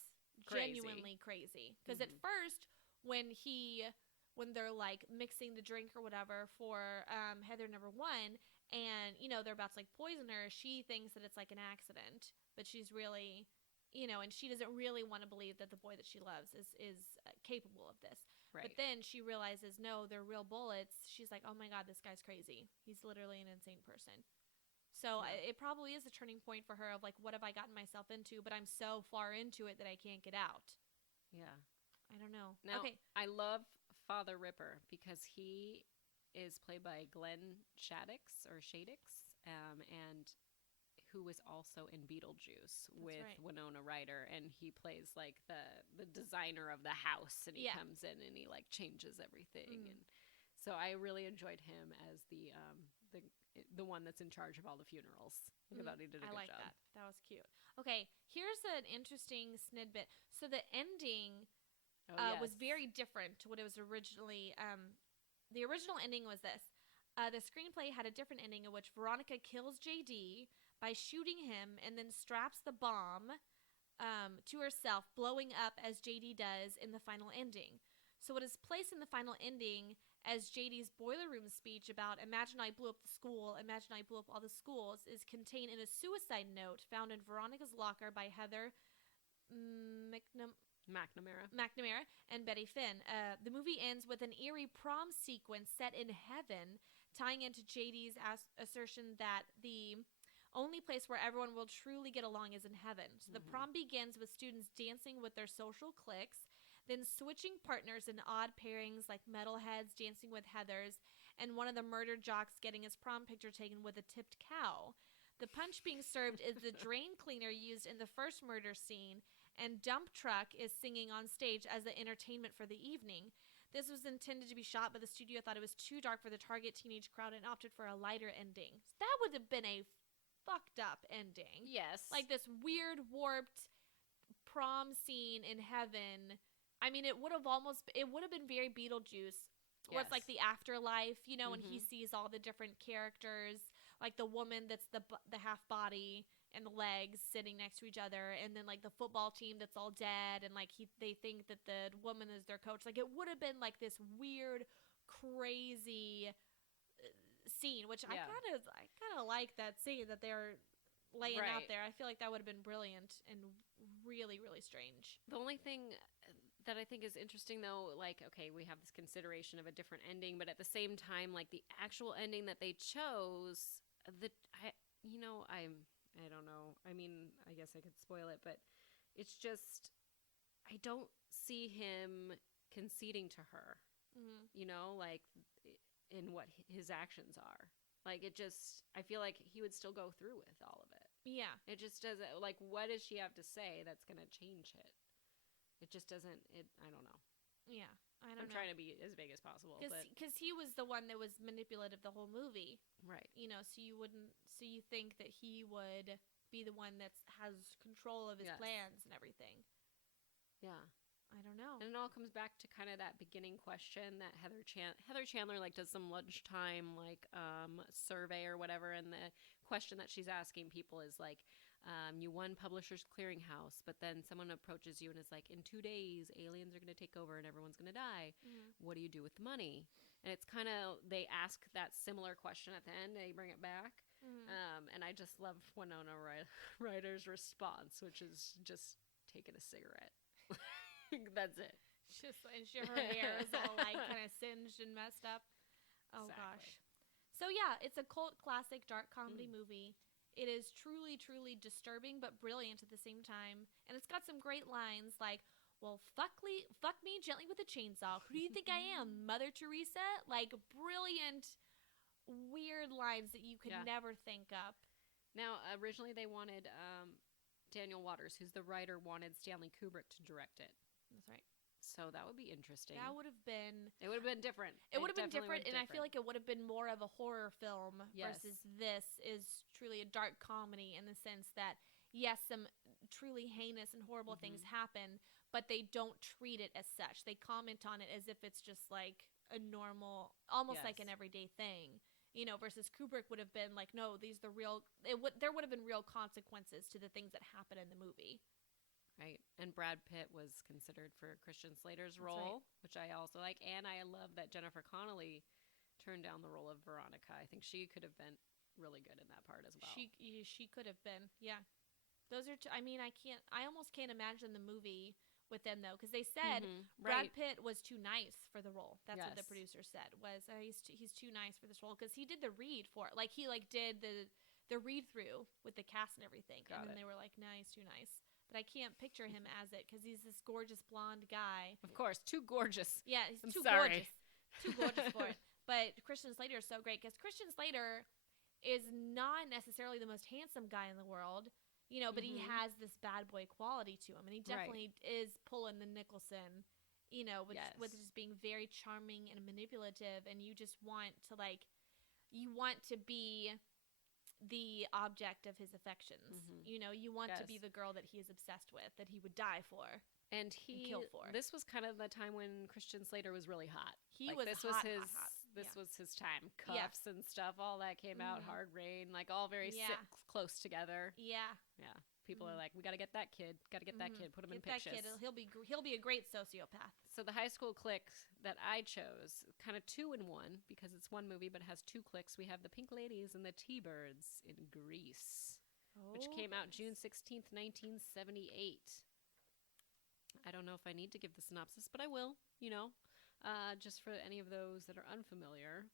genuinely crazy. Because at first, when they're like mixing the drink or whatever for Heather number 1, and they're about to like poison her, she thinks that it's like an accident, but she's really, and she doesn't really want to believe that the boy that she loves is capable of this. Right. But then she realizes, no, they're real bullets. She's like, oh my God, this guy's crazy. He's literally an insane person. So it probably is a turning point for her of like, what have I gotten myself into? But I'm so far into it that I can't get out. Yeah. I don't know. Now, okay. I love Father Ripper because he is played by Glenn Shaddix, and who was also in Beetlejuice with Winona Ryder, and he plays like the designer of the house, and he comes in and he like changes everything, and so I really enjoyed him as the one that's in charge of all the funerals. I thought he did a good like job. That was cute. Okay, here's an interesting snidbit. So the ending was very different to what it was originally. The original ending was this. The screenplay had a different ending in which Veronica kills JD by shooting him and then straps the bomb to herself, blowing up as JD does in the final ending. So what is placed in the final ending as JD's boiler room speech about imagine I blew up the school, imagine I blew up all the schools, is contained in a suicide note found in Veronica's locker by Heather McNamara and Betty Finn. The movie ends with an eerie prom sequence set in heaven, tying into JD's assertion that the only place where everyone will truly get along is in heaven. So the prom begins with students dancing with their social cliques, then switching partners in odd pairings like metalheads dancing with Heathers, and one of the murdered jocks getting his prom picture taken with a tipped cow. The punch being served is the drain cleaner used in the first murder scene, and Dump Truck is singing on stage as the entertainment for the evening. This was intended to be shot, but the studio thought it was too dark for the target teenage crowd and opted for a lighter ending. So that would have been a fucked up ending. Yes. Like this weird, warped prom scene in heaven. I mean, it would have been very Beetlejuice, where it's like the afterlife, and he sees all the different characters, like the woman that's the half body and the legs sitting next to each other, and then like the football team that's all dead, and like they think that the woman is their coach. Like it would have been like this weird, crazy scene, which I kind of like that scene that they're laying out there. I feel like that would have been brilliant and really, really strange. The only thing that I think is interesting, though, like, okay, we have this consideration of a different ending, but at the same time, like, the actual ending that they chose, I don't know. I mean, I guess I could spoil it, but it's just, I don't see him conceding to her, like, in what his actions are. Like, it just, I feel like he would still go through with all of it. Yeah. It just doesn't, like, what does she have to say that's going to change it? It just doesn't, I don't know. Yeah. I don't know. I'm trying to be as big as possible. Because he was the one that was manipulative the whole movie. Right. So you think that he would be the one that has control of his plans and everything. Yeah. I don't know. And it all comes back to kind of that beginning question that Heather Chandler, like, does some lunchtime, like, survey or whatever. And the question that she's asking people is, like, you won Publishers Clearinghouse, but then someone approaches you and is like, in 2 days, aliens are going to take over and everyone's going to die. What do you do with the money? And it's kind of, they ask that similar question at the end, and they bring it back. And I just love Winona Ryder's response, which is just taking a cigarette. That's it. Her hair is all, like, kind of singed and messed up. Oh, exactly. Gosh. So, yeah, it's a cult classic dark comedy movie. It is truly, truly disturbing, but brilliant at the same time. And it's got some great lines like, well, fuck me gently with a chainsaw. Who do you think I am, Mother Teresa? Like, brilliant, weird lines that you could never think up. Now, originally they wanted Daniel Waters, who's the writer, wanted Stanley Kubrick to direct it. That's right. So that would be interesting. That would have been... It would have been different. It would have been different, and I feel like it would have been more of a horror film versus this is truly a dark comedy in the sense that, yes, some truly heinous and horrible things happen, but they don't treat it as such. They comment on it as if it's just like a normal, almost like an everyday thing, versus Kubrick would have been like, no, these are the real... There would have been real consequences to the things that happen in the movie. Right. And Brad Pitt was considered for Christian Slater's role, which I also like. And I love that Jennifer Connelly turned down the role of Veronica. I think she could have been really good in that part as well. She could have been, yeah. Those are I almost can't imagine the movie with them, though, because they said Brad Pitt was too nice for the role. That's what the producer said, was he's too nice for this role, because he did the read for it. Like, he did the read-through with the cast and everything. And then they were like, nah, he's too nice. But I can't picture him as it, because he's this gorgeous blonde guy. Of course, too gorgeous. Yeah, he's too sorry. gorgeous. Too gorgeous for it. But Christian Slater is so great, because Christian Slater is not necessarily the most handsome guy in the world, but he has this bad boy quality to him. And he definitely is pulling the Nicholson, with just being very charming and manipulative. And you just want to, you want to be the object of his affections. You want to be the girl that he is obsessed with, that he would die for and kill for. This was kind of the time when Christian Slater was really hot. This was his time. Cuffs and stuff, all that came out. Hard Rain, all very close together. Yeah. People are like, we got to get that kid. Got to get that kid. Put him in pictures. He'll be a great sociopath. So the high school clique that I chose, kind of 2 in 1, because it's one movie but it has 2 cliques. We have the Pink Ladies and the T-Birds in Grease, which came out June 16th, 1978. I don't know if I need to give the synopsis, but I will, just for any of those that are unfamiliar.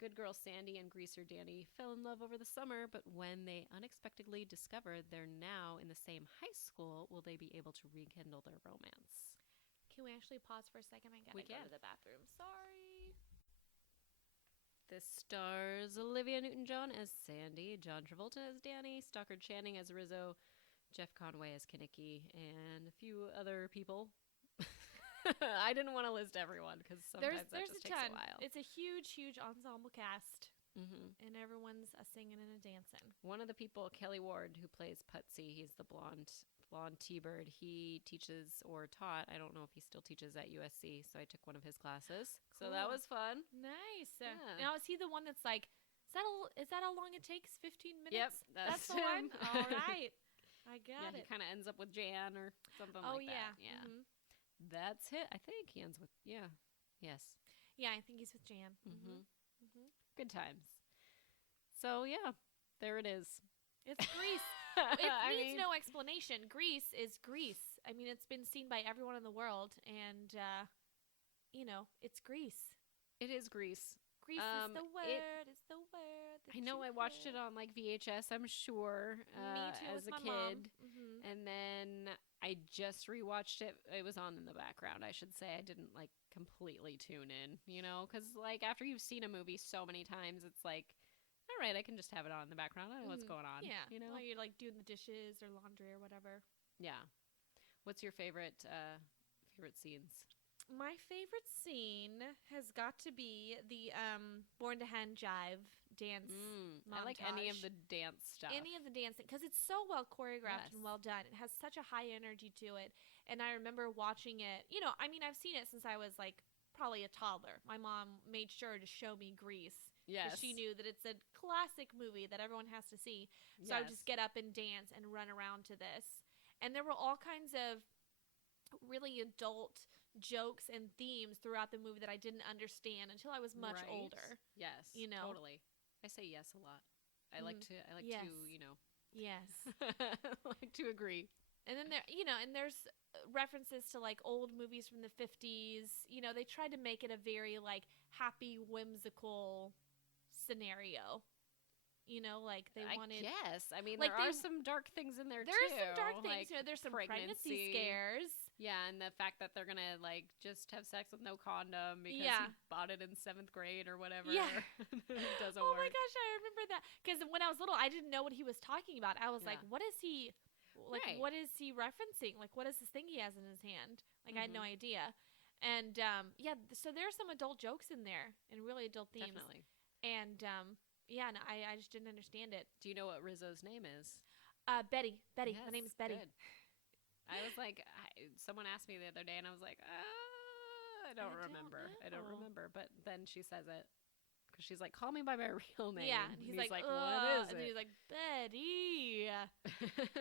Good girl Sandy and greaser Danny fell in love over the summer, but when they unexpectedly discover they're now in the same high school, will they be able to rekindle their romance? Can we actually pause for a second? I gotta go to the bathroom. Sorry. This stars Olivia Newton-John as Sandy, John Travolta as Danny, Stockard Channing as Rizzo, Jeff Conway as Kinnicky, and a few other people. I didn't want to list everyone because sometimes that just takes a while. It's a huge, huge ensemble cast, and everyone's singing and dancing. One of the people, Kelly Ward, who plays Putsy, he's the blonde T-Bird. He teaches or taught. I don't know if he still teaches at USC, so I took one of his classes. Cool. So that was fun. Nice. Yeah. Now, is he the one that's like, is that how long it takes? 15 minutes? Yep, that's the one? All right. I got it. He kind of ends up with Jan or something like that. Yeah. That's it. I think he ends with, yes. Yeah, I think he's with Jan. Good times. So, there it is. It's Grease. It needs no explanation. Grease is Grease. I mean, it's been seen by everyone in the world, and it's Grease. It is Grease. Grease is the word. It's the word. I know I watched it on like VHS, I'm sure, Me too, as with a my mom. kid. And then I just rewatched it. It was on in the background, I should say. I didn't like completely tune in, because like after you've seen a movie so many times, it's like, all right, I can just have it on in the background. I know what's going on. Yeah, while you're like doing the dishes or laundry or whatever. Yeah. What's your favorite scenes? My favorite scene has got to be the Born to Hen Jive dance montage. I like any of the dance stuff. Any of the dancing, because it's so well choreographed and well done. It has such a high energy to it. And I remember watching it, I've seen it since I was like probably a toddler. My mom made sure to show me Grease. Yes. She knew that it's a classic movie that everyone has to see. So I would just get up and dance and run around to this. And there were all kinds of really adult jokes and themes throughout the movie that I didn't understand until I was much older. Yes, totally. I say yes a lot. I like to, Yes. Yes. like to agree. And then there's references to like old movies from the 50s. They tried to make it a very like happy, whimsical scenario. Like they wanted. Yes, I mean like there are some dark things in there too. There's some dark things. Like There's some pregnancy scares. Yeah, and the fact that they're gonna like just have sex with no condom because he bought it in 7th grade or whatever. Yeah, it doesn't work. Oh my gosh, I remember that because when I was little, I didn't know what he was talking about. I was like, "What is he? Like, what is he referencing? Like, what is this thing he has in his hand?" Like, I had no idea. And so there's some adult jokes in there and really adult themes. Definitely. And I just didn't understand it. Do you know what Rizzo's name is? Betty. Yes, My name is Betty. Good. I was like, someone asked me the other day, and I was like, I don't remember. But then she says it because she's like, call me by my real name. Yeah, and he's like, what is it? And he's like, Betty.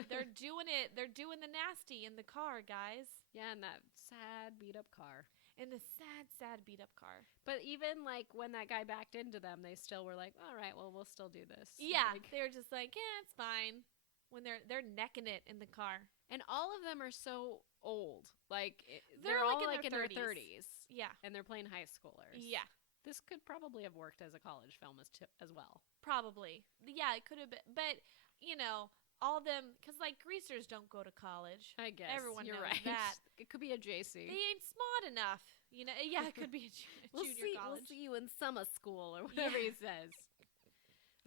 They're doing it. They're doing the nasty in the car, guys. Yeah, in that sad, beat up car. In the sad beat up car. But even like when that guy backed into them, they still were like, all right, well, we'll still do this. Yeah, like, they were just like, yeah, it's fine. When they're necking it in the car. And all of them are so old. Like they're all like in their 30s. Yeah. And they're playing high schoolers. Yeah. This could probably have worked as a college film as well. Probably. Yeah, it could have been. But, all of them, because like greasers don't go to college. I guess. Everyone knows right. That. It could be a JC. They ain't smart enough. Yeah, it could be a junior college. We'll see you in summer school or whatever he says.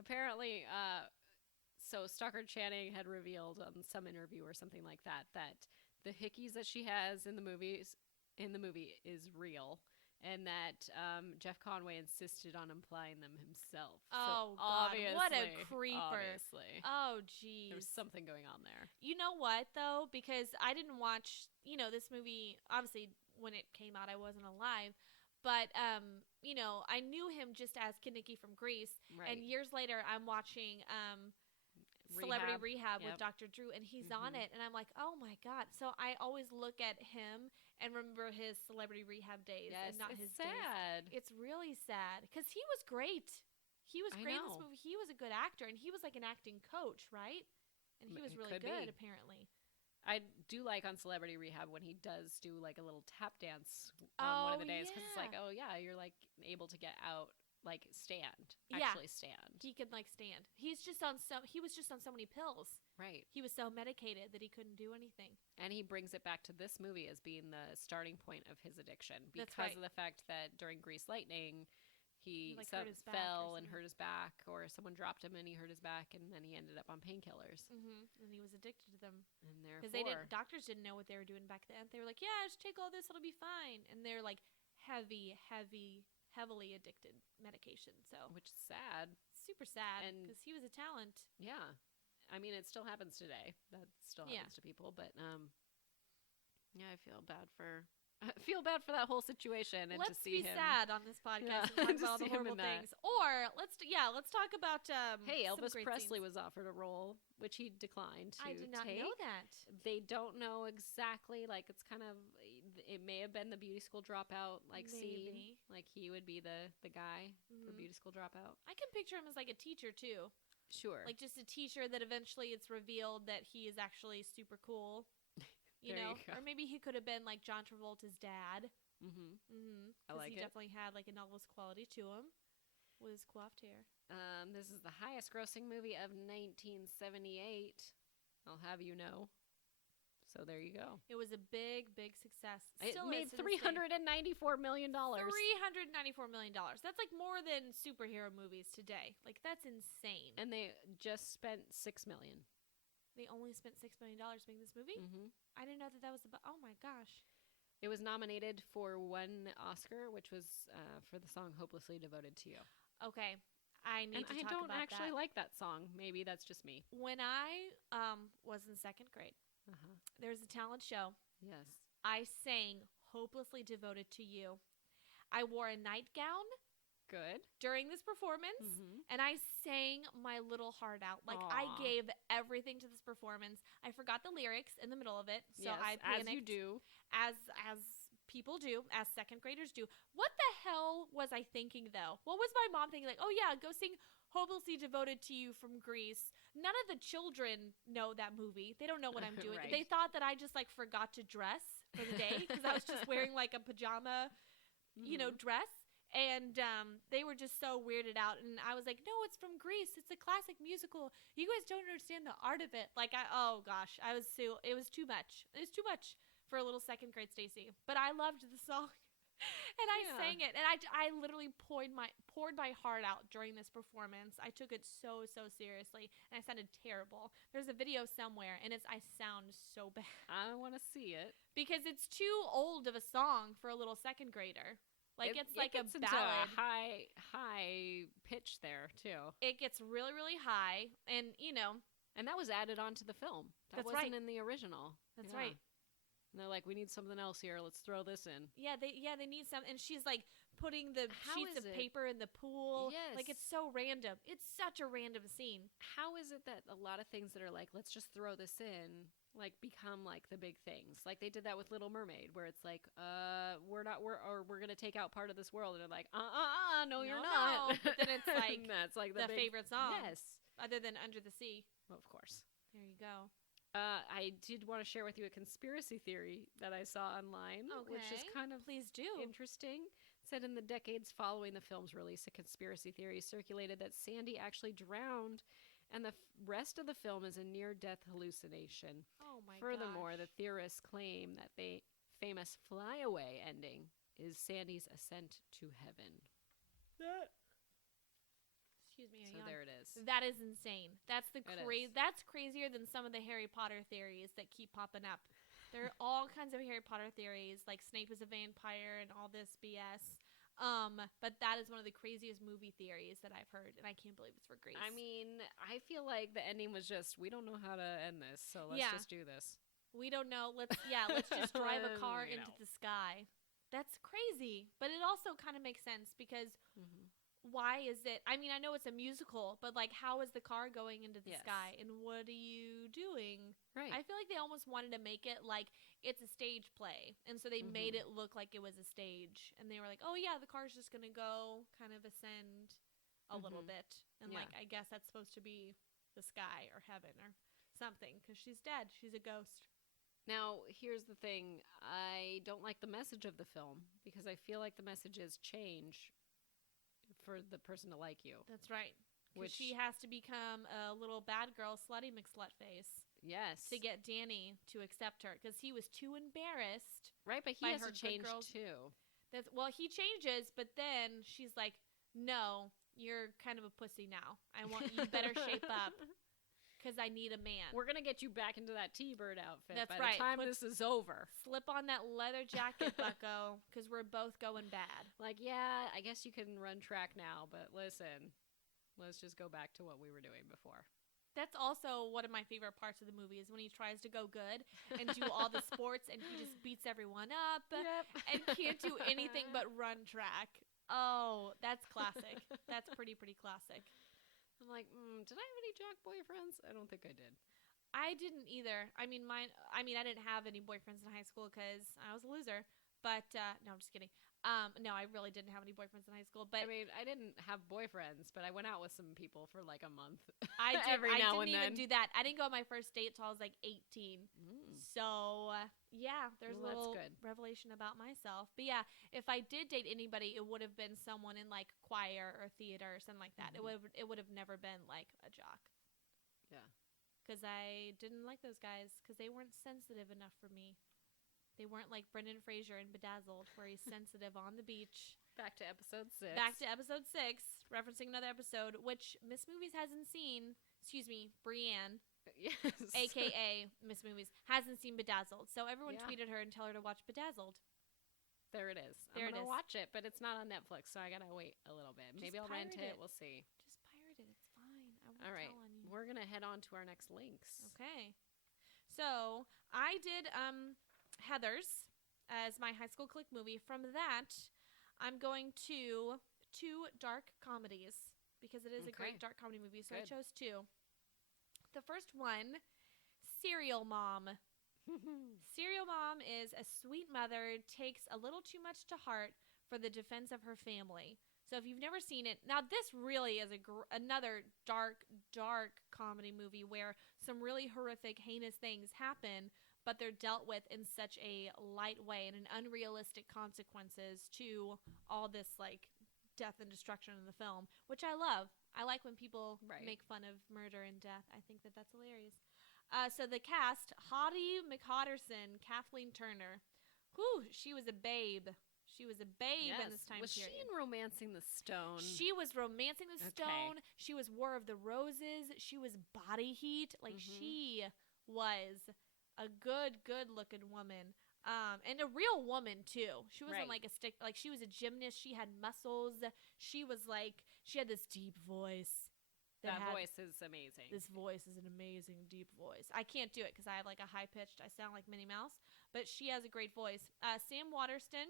Apparently, so Stockard Channing had revealed on some interview or something like that the hickeys that she has in the movie is real. And that Jeff Conway insisted on implying them himself. Oh, so God. What a creeper. Obviously. Oh, geez. There's something going on there. You know what, though? Because I didn't watch, this movie, obviously, when it came out, I wasn't alive. But, I knew him just as Kinnicky from Grease. Right. And years later, I'm watching Celebrity Rehab with Dr. Drew, and he's on it. And I'm like, oh, my God. So I always look at him and remember his Celebrity Rehab days and not his sad. days. It's really sad because he was great. He was great in this movie. He was a good actor, and he was like an acting coach, right? And he was really good, apparently. I do like on Celebrity Rehab when he does do like a little tap dance on one of the days because it's like, oh yeah, you're like able to get out, like actually stand. He could like stand. He was just on so many pills. Right. He was so medicated that he couldn't do anything. And he brings it back to this movie as being the starting point of his addiction because of the fact that during Grease Lightning, he like fell and hurt his back, or someone dropped him and he hurt his back, and then he ended up on painkillers. And he was addicted to them. And therefore, doctors didn't know what they were doing back then. They were like, yeah, just take all this, it'll be fine. And they're like heavily addicted medication. So, which is sad, super sad, because he was a talent. Yeah, I mean, it still happens today. That still happens to people, but I feel bad for that whole situation, and let's to see be him sad on this podcast and talk about all the horrible things. Or let's talk about hey, Elvis Presley was offered a role which he declined to I did not take. know that. They don't know exactly, like it's kind of, it may have been the beauty school dropout scene, like he would be the guy for beauty school dropout. I can picture him as like a teacher too. Sure. Like just a teacher that eventually it's revealed that he is actually super cool. You There know, you go. or maybe he could have been like John Travolta's dad. I like he it. definitely had like an Elvis quality to him. With his coiffed hair. This is the highest grossing movie of 1978. I'll have you know. So there you go. It was a big, big success. It Still made is to this day. $394 million. $394 million. That's like more than superhero movies today. Like, that's insane. And they just spent $6 million. They only spent $6 million making this movie? I didn't know that was oh my gosh. It was nominated for 1 Oscar, which was for the song Hopelessly Devoted to You. Okay. I need to talk about that. I don't actually like that song. Maybe that's just me. When I was in 2nd grade, there was a talent show. Yes. I sang Hopelessly Devoted to You. I wore a nightgown. Good. During this performance, and I sang my little heart out. Like, I gave everything to this performance. I forgot the lyrics in the middle of it, so yes, I panicked. As you do. As people do, as 2nd graders do. What the hell was I thinking, though? What was my mom thinking? Like, oh yeah, go sing Hopelessly Devoted to You from Grease. None of the children know that movie. They don't know what I'm doing. Right. They thought that I just, like, forgot to dress for the day because I was just wearing, like, a pajama, dress. And they were just so weirded out. And I was like, no, it's from Grease. It's a classic musical. You guys don't understand the art of it. Like, oh, gosh. It was too much. It was too much for a little 2nd grade Stacy. But I loved the song. And I sang it. And I literally poured my heart out during this performance. I took it so, so seriously. And I sounded terrible. There's a video somewhere. And I sound so bad. I want to see it. Because it's too old of a song for a little 2nd grader. Like, it's like a ballad. Into a high pitch there, too. It gets really, really high. And, And that was added onto the film. That That's wasn't right. in the original. That's right. And they're like, we need something else here. Let's throw this in. Yeah, they need some. And she's, like, putting the How sheets is of it? paper in the pool. Yes. Like, it's so random. It's such a random scene. How is it that a lot of things that are like, let's just throw this in, like, become, like, the big things? Like, they did that with Little Mermaid, where it's like, we're going to take out part of this world. And they're like, no, you're not. No. But then it's like, that's like the favorite song. Yes. Other than Under the Sea. Well, of course. There you go. I did want to share with you a conspiracy theory that I saw online, which is kind of Please do. interesting. It said in the decades following the film's release, a conspiracy theory circulated that Sandy actually drowned, and the rest of the film is a near-death hallucination. Oh my god. Furthermore, the theorists claim that the famous flyaway ending is Sandy's ascent to heaven. Excuse me. So there it is. That is insane. That's That's crazier than some of the Harry Potter theories that keep popping up. There are all kinds of Harry Potter theories, like Snape is a vampire and all this BS. But that is one of the craziest movie theories that I've heard, and I can't believe it's for Grease. I mean, I feel like the ending was just, we don't know how to end this, so let's just do this. We don't know. Let's just drive a car into the sky. That's crazy. But it also kind of makes sense because why is it? I mean, I know it's a musical, but like, how is the car going into the sky, and what are you doing? Right. I feel like they almost wanted to make it like it's a stage play, and so they made it look like it was a stage, and they were like, oh yeah, the car's just gonna go kind of ascend a little bit, and like, I guess that's supposed to be the sky or heaven or something, because she's dead. She's a ghost. Now, here's the thing. I don't like the message of the film because I feel like the message is change for the person to like you. That's right. Which she has to become a little bad girl, slutty McSlut face. Yes. To get Danny to accept her, because he was too embarrassed. Right, but he has to change too. Well, he changes, but then she's like, no, you're kind of a pussy now. I want you better shape up. Because I need a man. We're going to get you back into that T-Bird outfit That's by right. the time this is over. Slip on that leather jacket, bucko, because we're both going bad. Like, yeah, I guess you can run track now, but listen, let's just go back to what we were doing before. That's also one of my favorite parts of the movie is when he tries to go good and do all the sports and he just beats everyone up and can't do anything but run track. Oh, that's classic. That's pretty classic. I'm like, did I have any jock boyfriends? I don't think I did. I didn't either. I mean, I didn't have any boyfriends in high school because I was a loser. But, no, I'm just kidding. No, I really didn't have any boyfriends in high school. But I mean, I didn't have boyfriends, but I went out with some people for like a month. I Every now and didn't even then. do that. I didn't go on my first date till I was like 18. So, yeah, there's Well, a little that's good. revelation about myself. But yeah, if I did date anybody, it would have been someone in like choir or theater or something like that. It would have never been like a jock. Yeah. Because I didn't like those guys because they weren't sensitive enough for me. They weren't like Brendan Fraser in Bedazzled, where he's sensitive on the beach. Back to episode 6. Back to episode 6, referencing another episode, which Miss Movies hasn't seen. Excuse me, Brienne, Yes. a.k.a. Miss Movies, hasn't seen Bedazzled. So everyone Yeah. tweeted her and tell her to watch Bedazzled. There it is. There I'm it going to is. watch it, but it's not on Netflix, so I got to wait a little bit. Maybe I'll rent pirate it. it. We'll see. Just pirate it. It's fine. I won't All right. tell on you. We're going to head on to our next links. Okay. So I did Heathers as my high school clique movie. From that, I'm going to 2 dark comedies because it is a great Okay. dark comedy movie. So I Good. chose 2. The first one, Serial Mom. Serial Mom is a sweet mother, takes a little too much to heart for the defense of her family. So if you've never seen it, now this really is another dark comedy movie where some really horrific, heinous things happen, but they're dealt with in such a light way and an unrealistic consequences to all this like death and destruction in the film, which I love. I like when people Right. make fun of murder and death. I think that that's hilarious. So the cast, Hottie McHotterson, Kathleen Turner. Whew, she was a babe. She was a babe in this time Was period. she in Romancing the Stone? She was Romancing the Okay. Stone. She was War of the Roses. She was Body Heat. Like, she was a good looking woman. And a real woman, too. She wasn't Right. like a stick. Like, she was a gymnast. She had muscles. She was like, she had this deep voice. that had- voice is amazing. This voice is an amazing, deep voice. I can't do it because I have like a high pitched, I sound like Minnie Mouse. But she has a great voice. Sam Waterston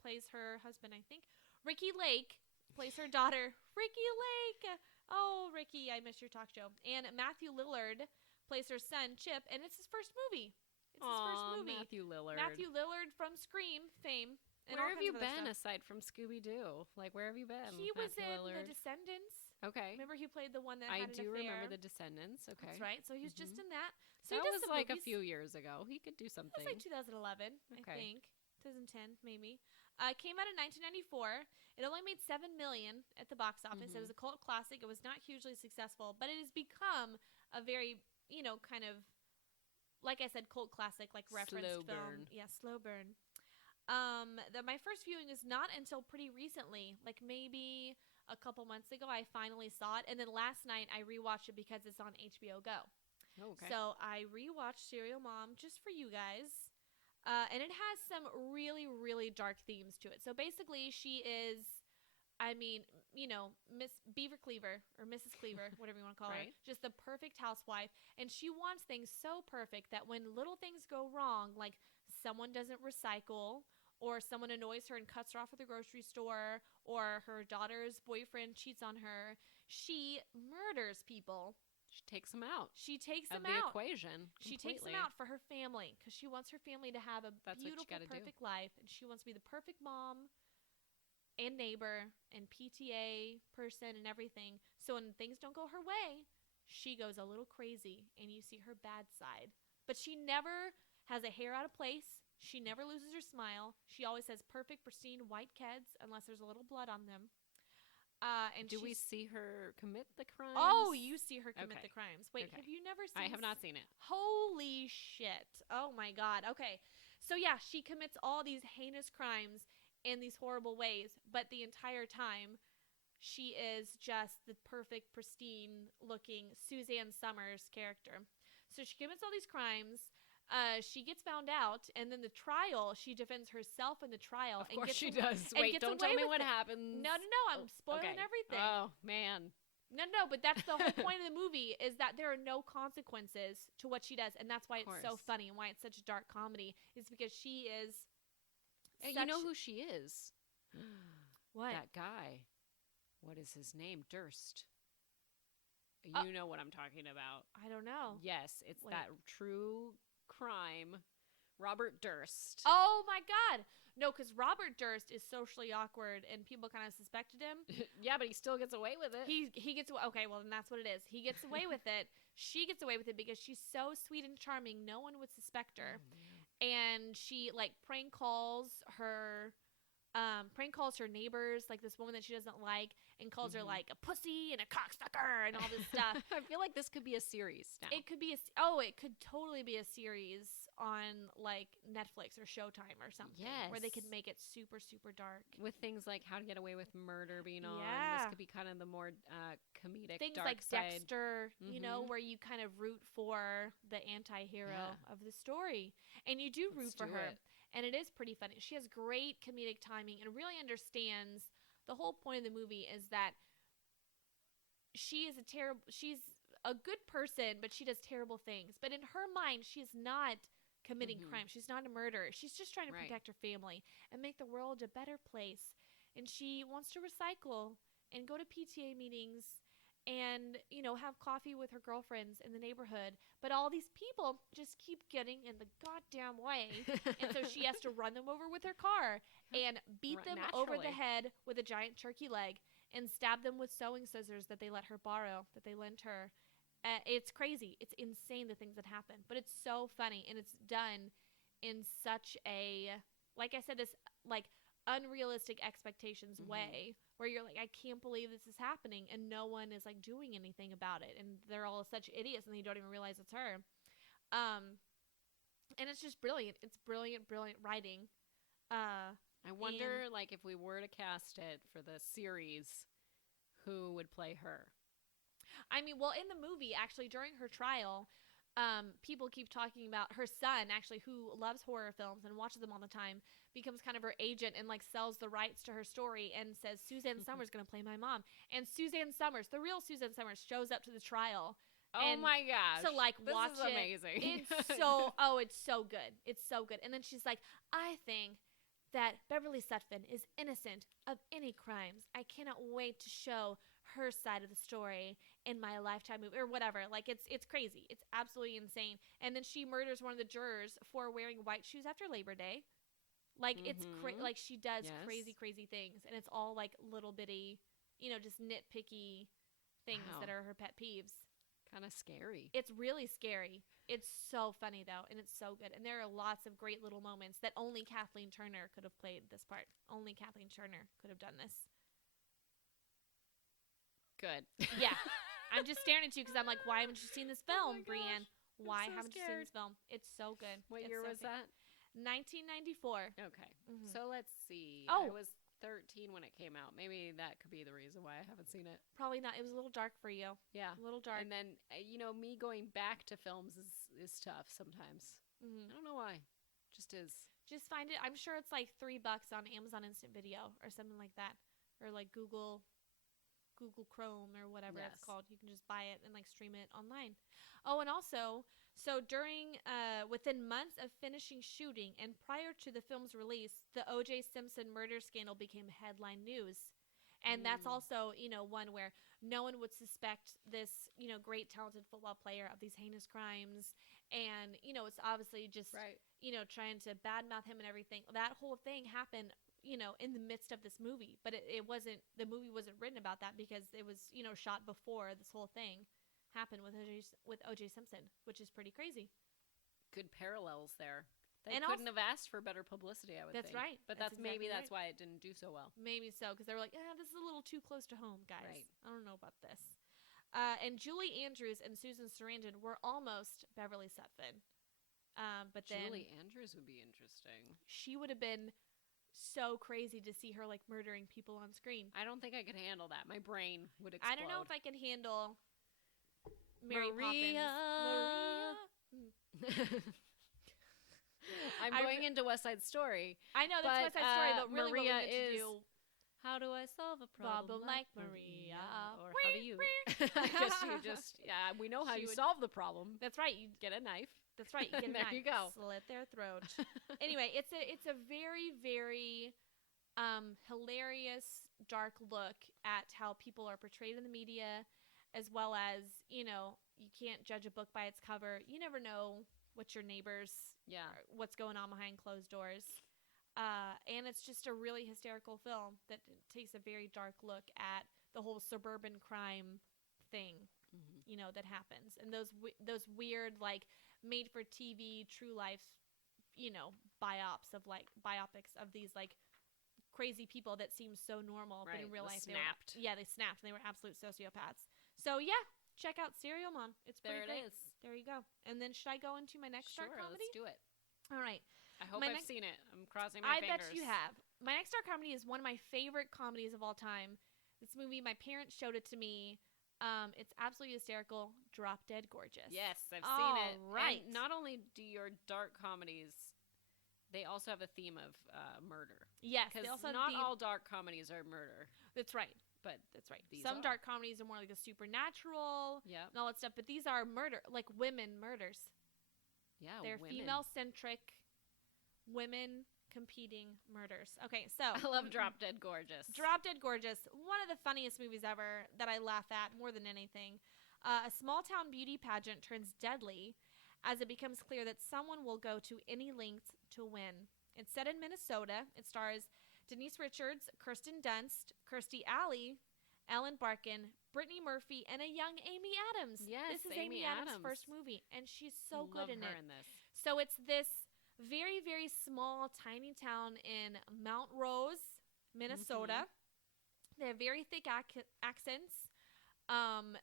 plays her husband, I think. Ricky Lake plays her daughter. Ricky Lake! Oh, Ricky, I miss your talk show. And Matthew Lillard plays her son, Chip, and it's his first movie. It's his first Aw, movie. Matthew Lillard. Matthew Lillard from Scream fame. And Where all have kinds you of other been stuff. aside from Scooby-Doo? Like, where have you been? He was Matthew in Lillard? The Descendants. Okay. Remember he played the one that I had an do affair? remember The Descendants. Okay. That's right. So he was just Mhm. in that. So That he does was some like a movies. few years ago. He could do It something. was like 2011, I Okay. think. 2010, maybe. Came out in 1994. It only made $7 million at the box office. It Mhm. was a cult classic. It was not hugely successful, but it has become a very, kind of, like I said, cult classic, like referenced Slow film. burn. Yeah, slow burn. My first viewing is not until pretty recently, like maybe a couple months ago. I finally saw it, and then last night I rewatched it because it's on HBO Go. Oh, okay. So I rewatched Serial Mom just for you guys. And it has some really, really dark themes to it. So basically, she is, Miss Beaver Cleaver, or Mrs. Cleaver, whatever you want to call Right. her. Just the perfect housewife. And she wants things so perfect that when little things go wrong, like someone doesn't recycle, or someone annoys her and cuts her off at the grocery store, or her daughter's boyfriend cheats on her, she murders people. She takes them out She takes of them the out. equation. She takes them completely. out for her family because she wants her family to have a That's what you beautiful, gotta do. perfect life, and she wants to be the perfect mom and neighbor and PTA person and everything. So when things don't go her way, she goes a little crazy, and you see her bad side. But she never has a hair out of place. She never loses her smile. She always has perfect, pristine white kids, unless there's a little blood on them. And Do we she's- see her commit the crime? Oh, you see her commit Okay. the crimes. Wait, Okay. have you never seen? I have not seen it. Holy shit. Oh my god. Okay. So yeah, she commits all these heinous crimes in these horrible ways, but the entire time she is just the perfect, pristine looking Suzanne Summers character. So she commits all these crimes. She gets found out, and then the trial, she defends herself in the trial. Of and course gets she aw- does. and Wait, gets don't away tell me with what it. happens. No, I'm spoiling Okay. everything. Oh, man. No, but that's the whole point of the movie is that there are no consequences to what she does, and that's why Of it's so course. funny and why it's such a dark comedy is because she is. Hey, you such- know who she is? What? That guy. What is his name? Durst. You Uh, know what I'm talking about. I don't know. Yes, it's Wait. that true crime. Robert Durst. Oh my God! No, because Robert Durst is socially awkward, and people kind of suspected him. Yeah, but he still gets away with it. He gets okay. Well, then that's what it is. He gets away with it she gets away with it because she's so sweet and charming. No one would suspect her. And she like prank calls her neighbors, like this woman that she doesn't like, and calls her like a pussy and a cocksucker and all this stuff. I feel like this could be a series now. It could be it could totally be a series on like Netflix or Showtime or something. Yes. Where they could make it super, super dark. With things like How to Get Away with Murder being on. Yeah. This could be kind of the more comedic Things dark like side. Dexter, you know, where you kind of root for the anti-hero of the story. And you do root for her. And it is pretty funny. She has great comedic timing and really understands the whole point of the movie is that she's a good person, but she does terrible things. But in her mind, she's not committing crime. She's not a murderer. She's just trying to protect her family and make the world a better place. And she wants to recycle and go to PTA meetings and, you know, have coffee with her girlfriends in the neighborhood. But all these people just keep getting in the goddamn way. And so she has to run them over with her car and beat them over the head with a giant turkey leg and stab them with sewing scissors that they let her borrow, that they lent her. It's crazy. It's insane the things that happen. But it's so funny. And it's done in such a, like I said, this like unrealistic expectations way where you're like, I can't believe this is happening. And no one is like doing anything about it. And they're all such idiots and you don't even realize it's her. And it's just brilliant. It's brilliant, brilliant writing. I wonder, like, if we were to cast it for the series, who would play her? I mean, well, in the movie, actually, during her trial, people keep talking about her son, actually, who loves horror films and watches them all the time, becomes kind of her agent and, like, sells the rights to her story and says, Suzanne Summers going to play my mom. And Suzanne Summers, the real Suzanne Summers, shows up to the trial. Oh my gosh. To like this watch is amazing. It's so good. It's so good. And then she's like, I think that Beverly Sutphin is innocent of any crimes. I cannot wait to show her side of the story in my Lifetime movie or whatever. Like it's crazy. It's absolutely insane. And then she murders one of the jurors for wearing white shoes after Labor Day. Like it's like she does crazy things, and it's all like little bitty, you know, just nitpicky things that are her pet peeves. Kind of scary. It's really scary. It's so funny, though, and it's so good. And there are lots of great little moments that only Kathleen Turner could have played this part. Only Kathleen Turner could have done this. Good. Yeah. I'm just staring at you because I'm like, why haven't you seen this film, Brienne? Why haven't you seen this film? It's so good. What year was that? 1994. Okay. So let's see. Oh. I was 13 when it came out. Maybe that could be the reason why I haven't seen it. Probably not. It was a little dark for you. Yeah. A little dark. And then, you know, me going back to films is tough sometimes. I don't know why. Just is. Just find it. I'm sure it's like $3 on Amazon Instant Video or something like that. Or like Google Chrome or whatever it's called. You can just buy it and like stream it online. Oh, and also, so during within months of finishing shooting and prior to the film's release, the O.J. Simpson murder scandal became headline news. And that's also, you know, one where no one would suspect this, you know, great talented football player of these heinous crimes. And, you know, it's obviously just, you know, trying to badmouth him and everything. That whole thing happened, you know, in the midst of this movie. But it wasn't, the movie wasn't written about that because it was, you know, shot before this whole thing happened with O.J. Simpson, which is pretty crazy. Good parallels there. They And couldn't have asked for better publicity, I would think. That's right. But That's maybe exactly that's why it didn't do so well. Maybe so, because they were like, this is a little too close to home, guys. Right. I don't know about this. And Julie Andrews and Susan Sarandon were almost Beverly Sutphin. But then Julie Andrews would be interesting. she would have been so crazy to see her like murdering people on screen. I don't think I could handle that. My brain would explode. I don't know if I can handle Mary Maria. Poppins. I'm going into West Side Story. I know that's West Side Story, but really Maria what we meant to do. How do I solve a problem Like Maria? Or how do you? We know how you solve the problem. That's right. You Get a knife. That's right. You get a There knife, you go. slit their throat. Anyway, it's a very, very hilarious, dark look at how people are portrayed in the media, as well as, you know, you can't judge a book by its cover. You never know what your neighbors, what's going on behind closed doors. And it's just a really hysterical film that takes a very dark look at the whole suburban crime thing. that happens, and those weird like made for TV true life, biopics of these like crazy people that seem so normal, but in real life they snapped and they were absolute sociopaths. So yeah, check out Serial Mom. It's pretty great. It is. There you go. And then should I go into my next dark comedy? Let's do it. All right. I hope I've seen it. I'm crossing my fingers. I bet you have. My next dark comedy is one of my favorite comedies of all time. This movie, my parents showed it to me. It's absolutely hysterical. Drop Dead Gorgeous. Yes, I've seen it. Right. And not only do your dark comedies, they also have a theme of murder. Yes, because they also have not all dark comedies are murder. That's right. But that's right. Some dark comedies are more like a supernatural and all that stuff, but these are murder, like women murders. Yeah, they're female-centric, women competing murders. Okay, so I love Drop Dead Gorgeous. Drop Dead Gorgeous, one of the funniest movies ever that I laugh at more than anything. A small-town beauty pageant turns deadly as it becomes clear that someone will go to any length to win. It's set in Minnesota. It stars Denise Richards, Kirsten Dunst, Kirstie Alley, Ellen Barkin, Brittany Murphy, and a young Amy Adams. Yes, this is Amy Adams' first movie, and she's so good in it. So it's this very, very small, tiny town in Mount Rose, Minnesota. They have very thick accents.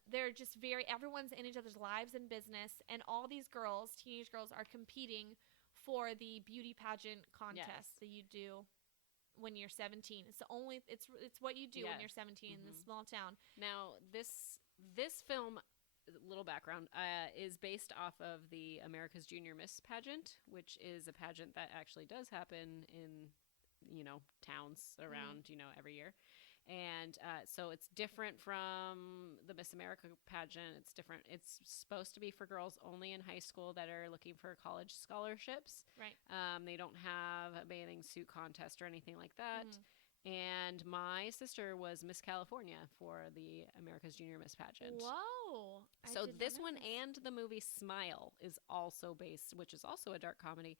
They're just everyone's in each other's lives and business, and all these girls, teenage girls, are competing for the beauty pageant contest that you do when you're 17. It's what you do when you're 17 in this small town. Now, this film, little background, is based off of the America's Junior Miss pageant, which is a pageant that actually does happen in, towns around, every year. And so it's different from the Miss America pageant. It's different. It's supposed to be for girls only in high school that are looking for college scholarships. Right. They don't have a bathing suit contest or anything like that. And my sister was Miss California for the America's Junior Miss pageant. Whoa. So this one and the movie Smile is also based, which is also a dark comedy,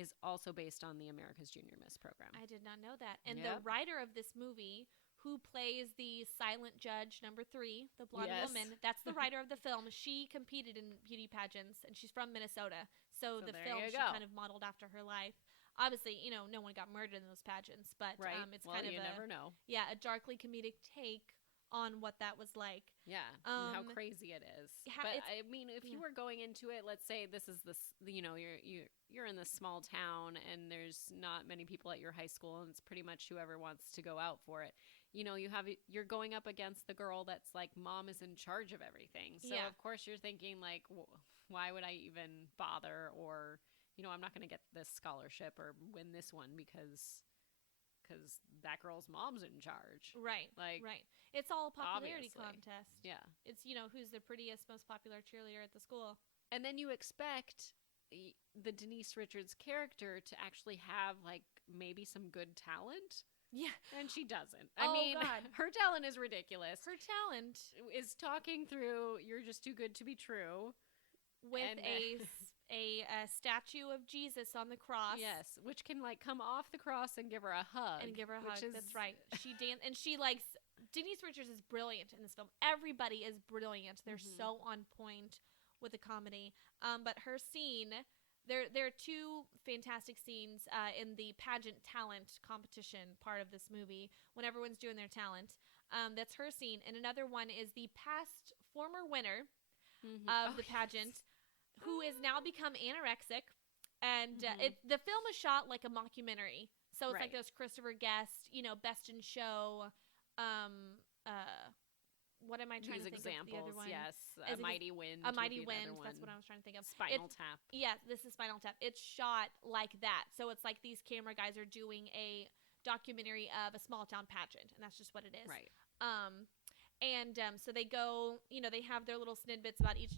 is also based on the America's Junior Miss program. I did not know that. And the writer of this movie, who plays the silent judge number 3, the blonde woman, that's the writer of the film. She competed in beauty pageants, and she's from Minnesota. So the film she kind of modeled after her life. Obviously, no one got murdered in those pageants, but it's kind of you never know. Yeah, a darkly comedic take on what that was like. Yeah, and how crazy it is. But I mean, if you were going into it, let's say this is you're in this small town and there's not many people at your high school, and it's pretty much whoever wants to go out for it. You're going up against the girl that's like, mom is in charge of everything. So of course you're thinking like, why would I even bother? Or, I'm not going to get this scholarship or win this one because that girl's mom's in charge. Right. Right. It's all a popularity contest. Yeah. It's, who's the prettiest, most popular cheerleader at the school. And then you expect the Denise Richards character to actually have like maybe some good talent. Yeah. And she doesn't. I mean, her talent is ridiculous. Her talent is talking through "You're just too good to be true" with a statue of Jesus on the cross. Yes, which can like come off the cross and give her a hug. That's right. She Denise Richards is brilliant in this film. Everybody is brilliant. They're so on point with the comedy. But her scene, there are 2 fantastic scenes in the pageant talent competition part of this movie when everyone's doing their talent. That's her scene. And another one is the past former winner of the pageant, who has now become anorexic. And the film is shot like a mockumentary. So it's like those Christopher Guest, Best in Show. What am I trying to think examples, of? The other one? Yes. A Mighty Wind. A Mighty Wind. That's what I was trying to think of. Spinal Tap. Yeah, this is Spinal Tap. It's shot like that. So it's like these camera guys are doing a documentary of a small town pageant, and that's just what it is. Right. So they go, they have their little snippets about each.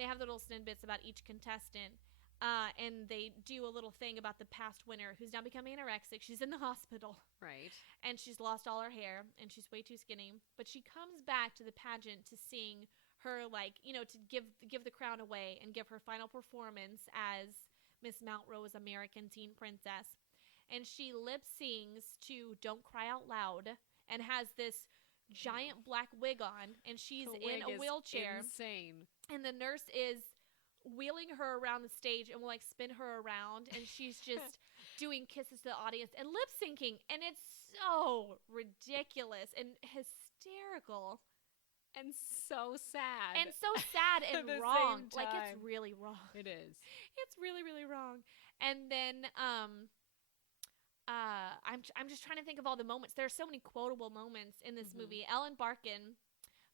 They have little snippets about each contestant. And they do a little thing about the past winner who's now become anorexic. She's in the hospital. Right. And she's lost all her hair, and she's way too skinny. But she comes back to the pageant to sing her, to give the crown away and give her final performance as Miss Mount Rose American Teen Princess. And she lip sings to Don't Cry Out Loud and has this giant black wig on, and she's in a wheelchair. Insane. And the nurse is wheeling her around the stage and will like spin her around, and she's just doing kisses to the audience and lip syncing, and it's so ridiculous and hysterical. And so sad. And so sad and At the wrong. same Like, it's time. really wrong. It is. It's really, really wrong. And then I'm just trying to think of all the moments. There are so many quotable moments in this movie. Ellen Barkin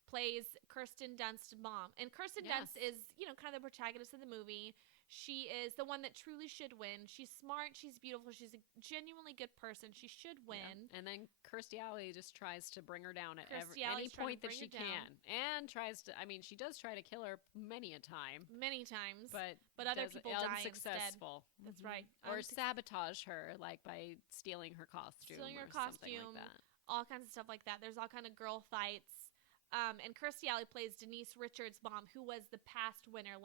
plays Kirsten Dunst's mom. And Kirsten Dunst is, kind of the protagonist of the movie. She is the one that truly should win. She's smart. She's beautiful. She's a genuinely good person. She should win. Yeah. And then Kirstie Alley just tries to bring her down at Alley's any trying point to that bring she her down. can. And tries to, she does try to kill her many a time. Many times. But other people die instead. unsuccessful. That's right. Or sabotage her, like by stealing her costume. Stealing her something costume. like that. All kinds of stuff like that. There's all kind of girl fights. And Kirstie Alley plays Denise Richards' mom, who was the past winner,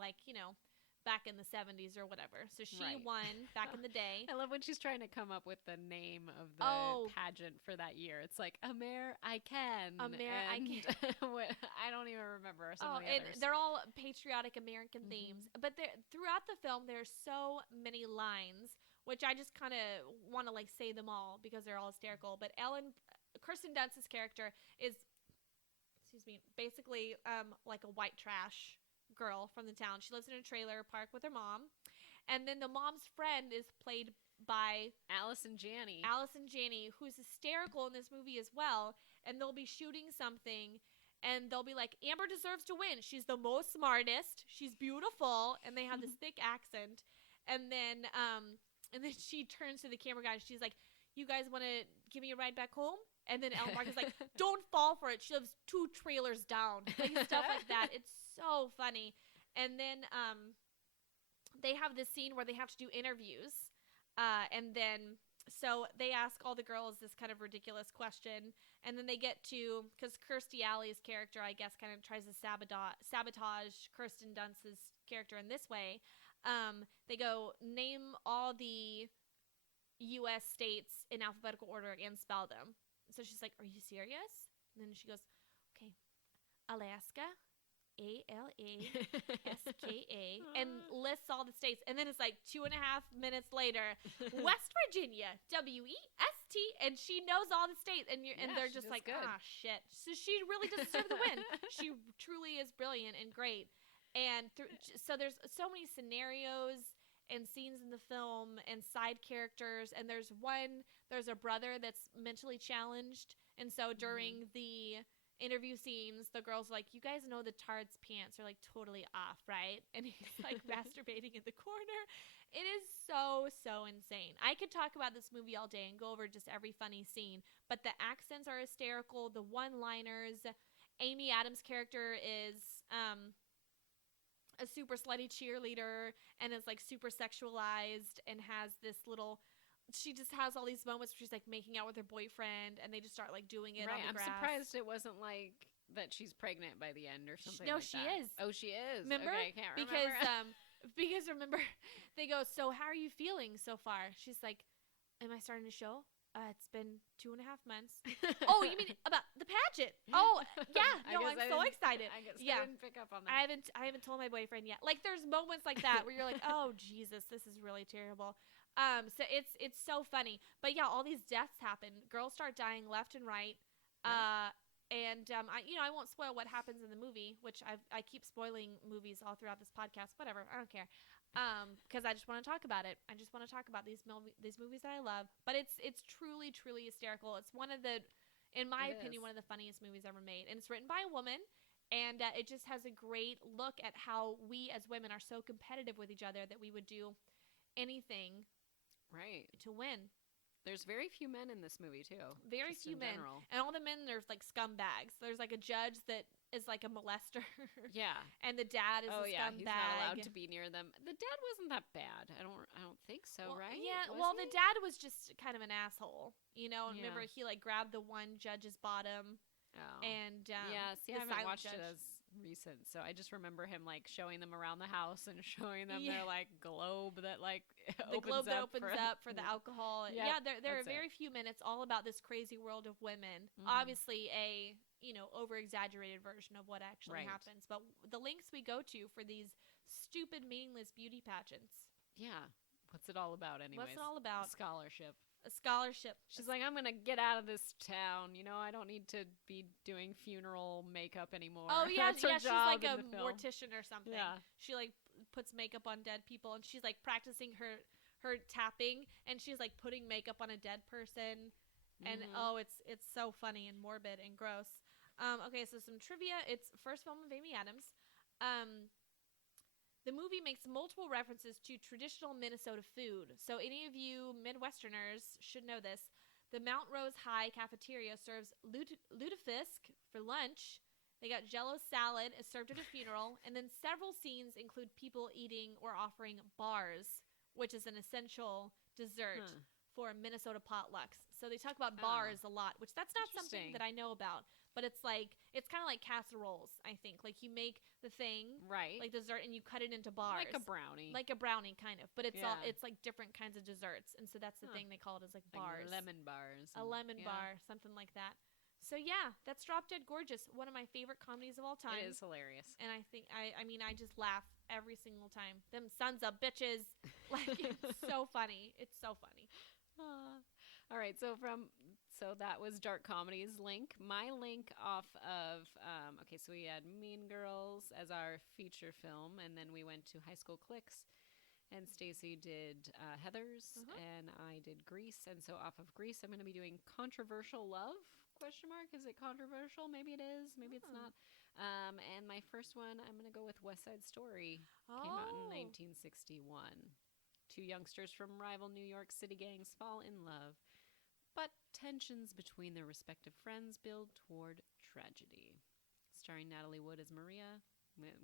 back in the 70s or whatever. So she won back in the day. I love when she's trying to come up with the name of the pageant for that year. It's like, I Can. I Can. I don't even remember some of the others. They're all patriotic American themes. But throughout the film, there's so many lines, which I just kind of want to say them all because they're all hysterical. But Kirsten Dunst's character is, basically like a white trash girl from the town. She lives in a trailer park with her mom, and then the mom's friend is played by Allison Janney, who's hysterical in this movie as well. And they'll be shooting something, and they'll be like, Amber deserves to win. She's the most smartest. She's beautiful, and they have this thick accent. And then she turns to the camera guy, and she's like, "You guys want to give me a ride back home?" And then Ellen Barkin's like, "Don't fall for it. She lives 2 trailers down." Stuff like that. It's so funny. And then they have this scene where they have to do interviews. And then so they ask all the girls this kind of ridiculous question. And then they get to, because Kirstie Alley's character, I guess, kind of tries to sabotage Kirsten Dunst's character in this way. They go, name all the U.S. states in alphabetical order and spell them. So she's like, "Are you serious?" And then she goes, "Okay, Alaska, Alaska, and lists all the states. And then it's like 2.5 minutes later, West Virginia, West, and she knows all the states. And they're just like, "Ah, shit." So she really does deserve the win. She truly is brilliant and great. And so there's so many scenarios and scenes in the film and side characters. And there's a brother that's mentally challenged. And so during the interview scenes, the girl's like, "You guys know the tard's pants are like totally off, right?" And he's like masturbating in the corner. It is so insane. I could talk about this movie all day and go over just every funny scene, but the accents are hysterical, the one-liners. Amy Adams' character is a super slutty cheerleader and is like super sexualized and has this little, she just has all these moments where she's like making out with her boyfriend and they just start like doing it on the grass. I'm surprised it wasn't like that she's pregnant by the end or something. No, like she that. is. Oh, she is. Remember? Okay, I can't remember. Because remember, they go, "So how are you feeling so far?" She's like, "Am I starting to show? It's been 2.5 months." "Oh, you mean about the pageant?" "Oh, yeah." No, I'm so excited. I guess yeah. I didn't pick up on that. I haven't told my boyfriend yet. Like, there's moments like that where you're like, "Oh, Jesus, this is really terrible." So it's so funny. But yeah, all these deaths happen. Girls start dying left and right. And I won't spoil what happens in the movie, which I keep spoiling movies all throughout this podcast. Whatever, I don't care. Because I just want to talk about it. I just want to talk about these movies that I love. But it's truly hysterical. It's one of the, in my opinion, one of the funniest movies ever made. And it's written by a woman. And it just has a great look at how we as women are so competitive with each other that we would do anything to win. There's very few men in this movie, too. Very few men. General. And all the men, there's like scumbags. There's like a judge that is like a molester. Yeah. And the dad is a scumbag. He's not allowed to be near them. The dad wasn't that bad. I don't think so, right? Yeah. The dad was just kind of an asshole. And remember he like grabbed the one judge's bottom. Oh. And I haven't watched it as recent, so I just remember him like showing them around the house and showing them their like globe that like opens up for the alcohol. There are very few minutes all about this crazy world of women. Obviously a over exaggerated version of what actually Right. happens. But the links we go to for these stupid, meaningless beauty pageants. Yeah. What's it all about, anyways? What's it all about? Scholarship. A scholarship. She's like, I'm going to get out of this town. I don't need to be doing funeral makeup anymore. Oh yeah, That's her she's job like in a the film. mortician or something. Yeah. She like puts makeup on dead people, and she's like practicing her tapping, and she's like putting makeup on a dead person, and it's so funny and morbid and gross. Okay, so some trivia. It's first film of Amy Adams. The movie makes multiple references to traditional Minnesota food. So any of you Midwesterners should know this. The Mount Rose High cafeteria serves lutefisk for lunch. They got Jell-O salad is served at a funeral. And then several scenes include people eating or offering bars, which is an essential dessert for Minnesota potlucks. So they talk about bars a lot, which that's not something that I know about. But it's kind of like casseroles, I think. Like you make the thing, right, like dessert, and you cut it into bars. Like a brownie. Like a brownie, kind of. But it's like different kinds of desserts. And so that's the thing they call it, is like bars. Lemon bars. A lemon bar, something like that. So yeah, that's Drop Dead Gorgeous. One of my favorite comedies of all time. It is hilarious. And I think, I just laugh every single time. Them sons of bitches. Like, it's so funny. It's so funny. All right, so that was Dark Comedies link. My link off of so we had Mean Girls as our feature film, and then we went to High School Cliques, and Stacy did Heathers, and I did Grease. And so off of Grease, I'm going to be doing Controversial Love? ? Is it controversial? Maybe it is. Maybe it's not. And my first one, I'm going to go with West Side Story. Came out in 1961. Two youngsters from rival New York City gangs fall in love, but tensions between their respective friends build toward tragedy. Starring Natalie Wood as Maria,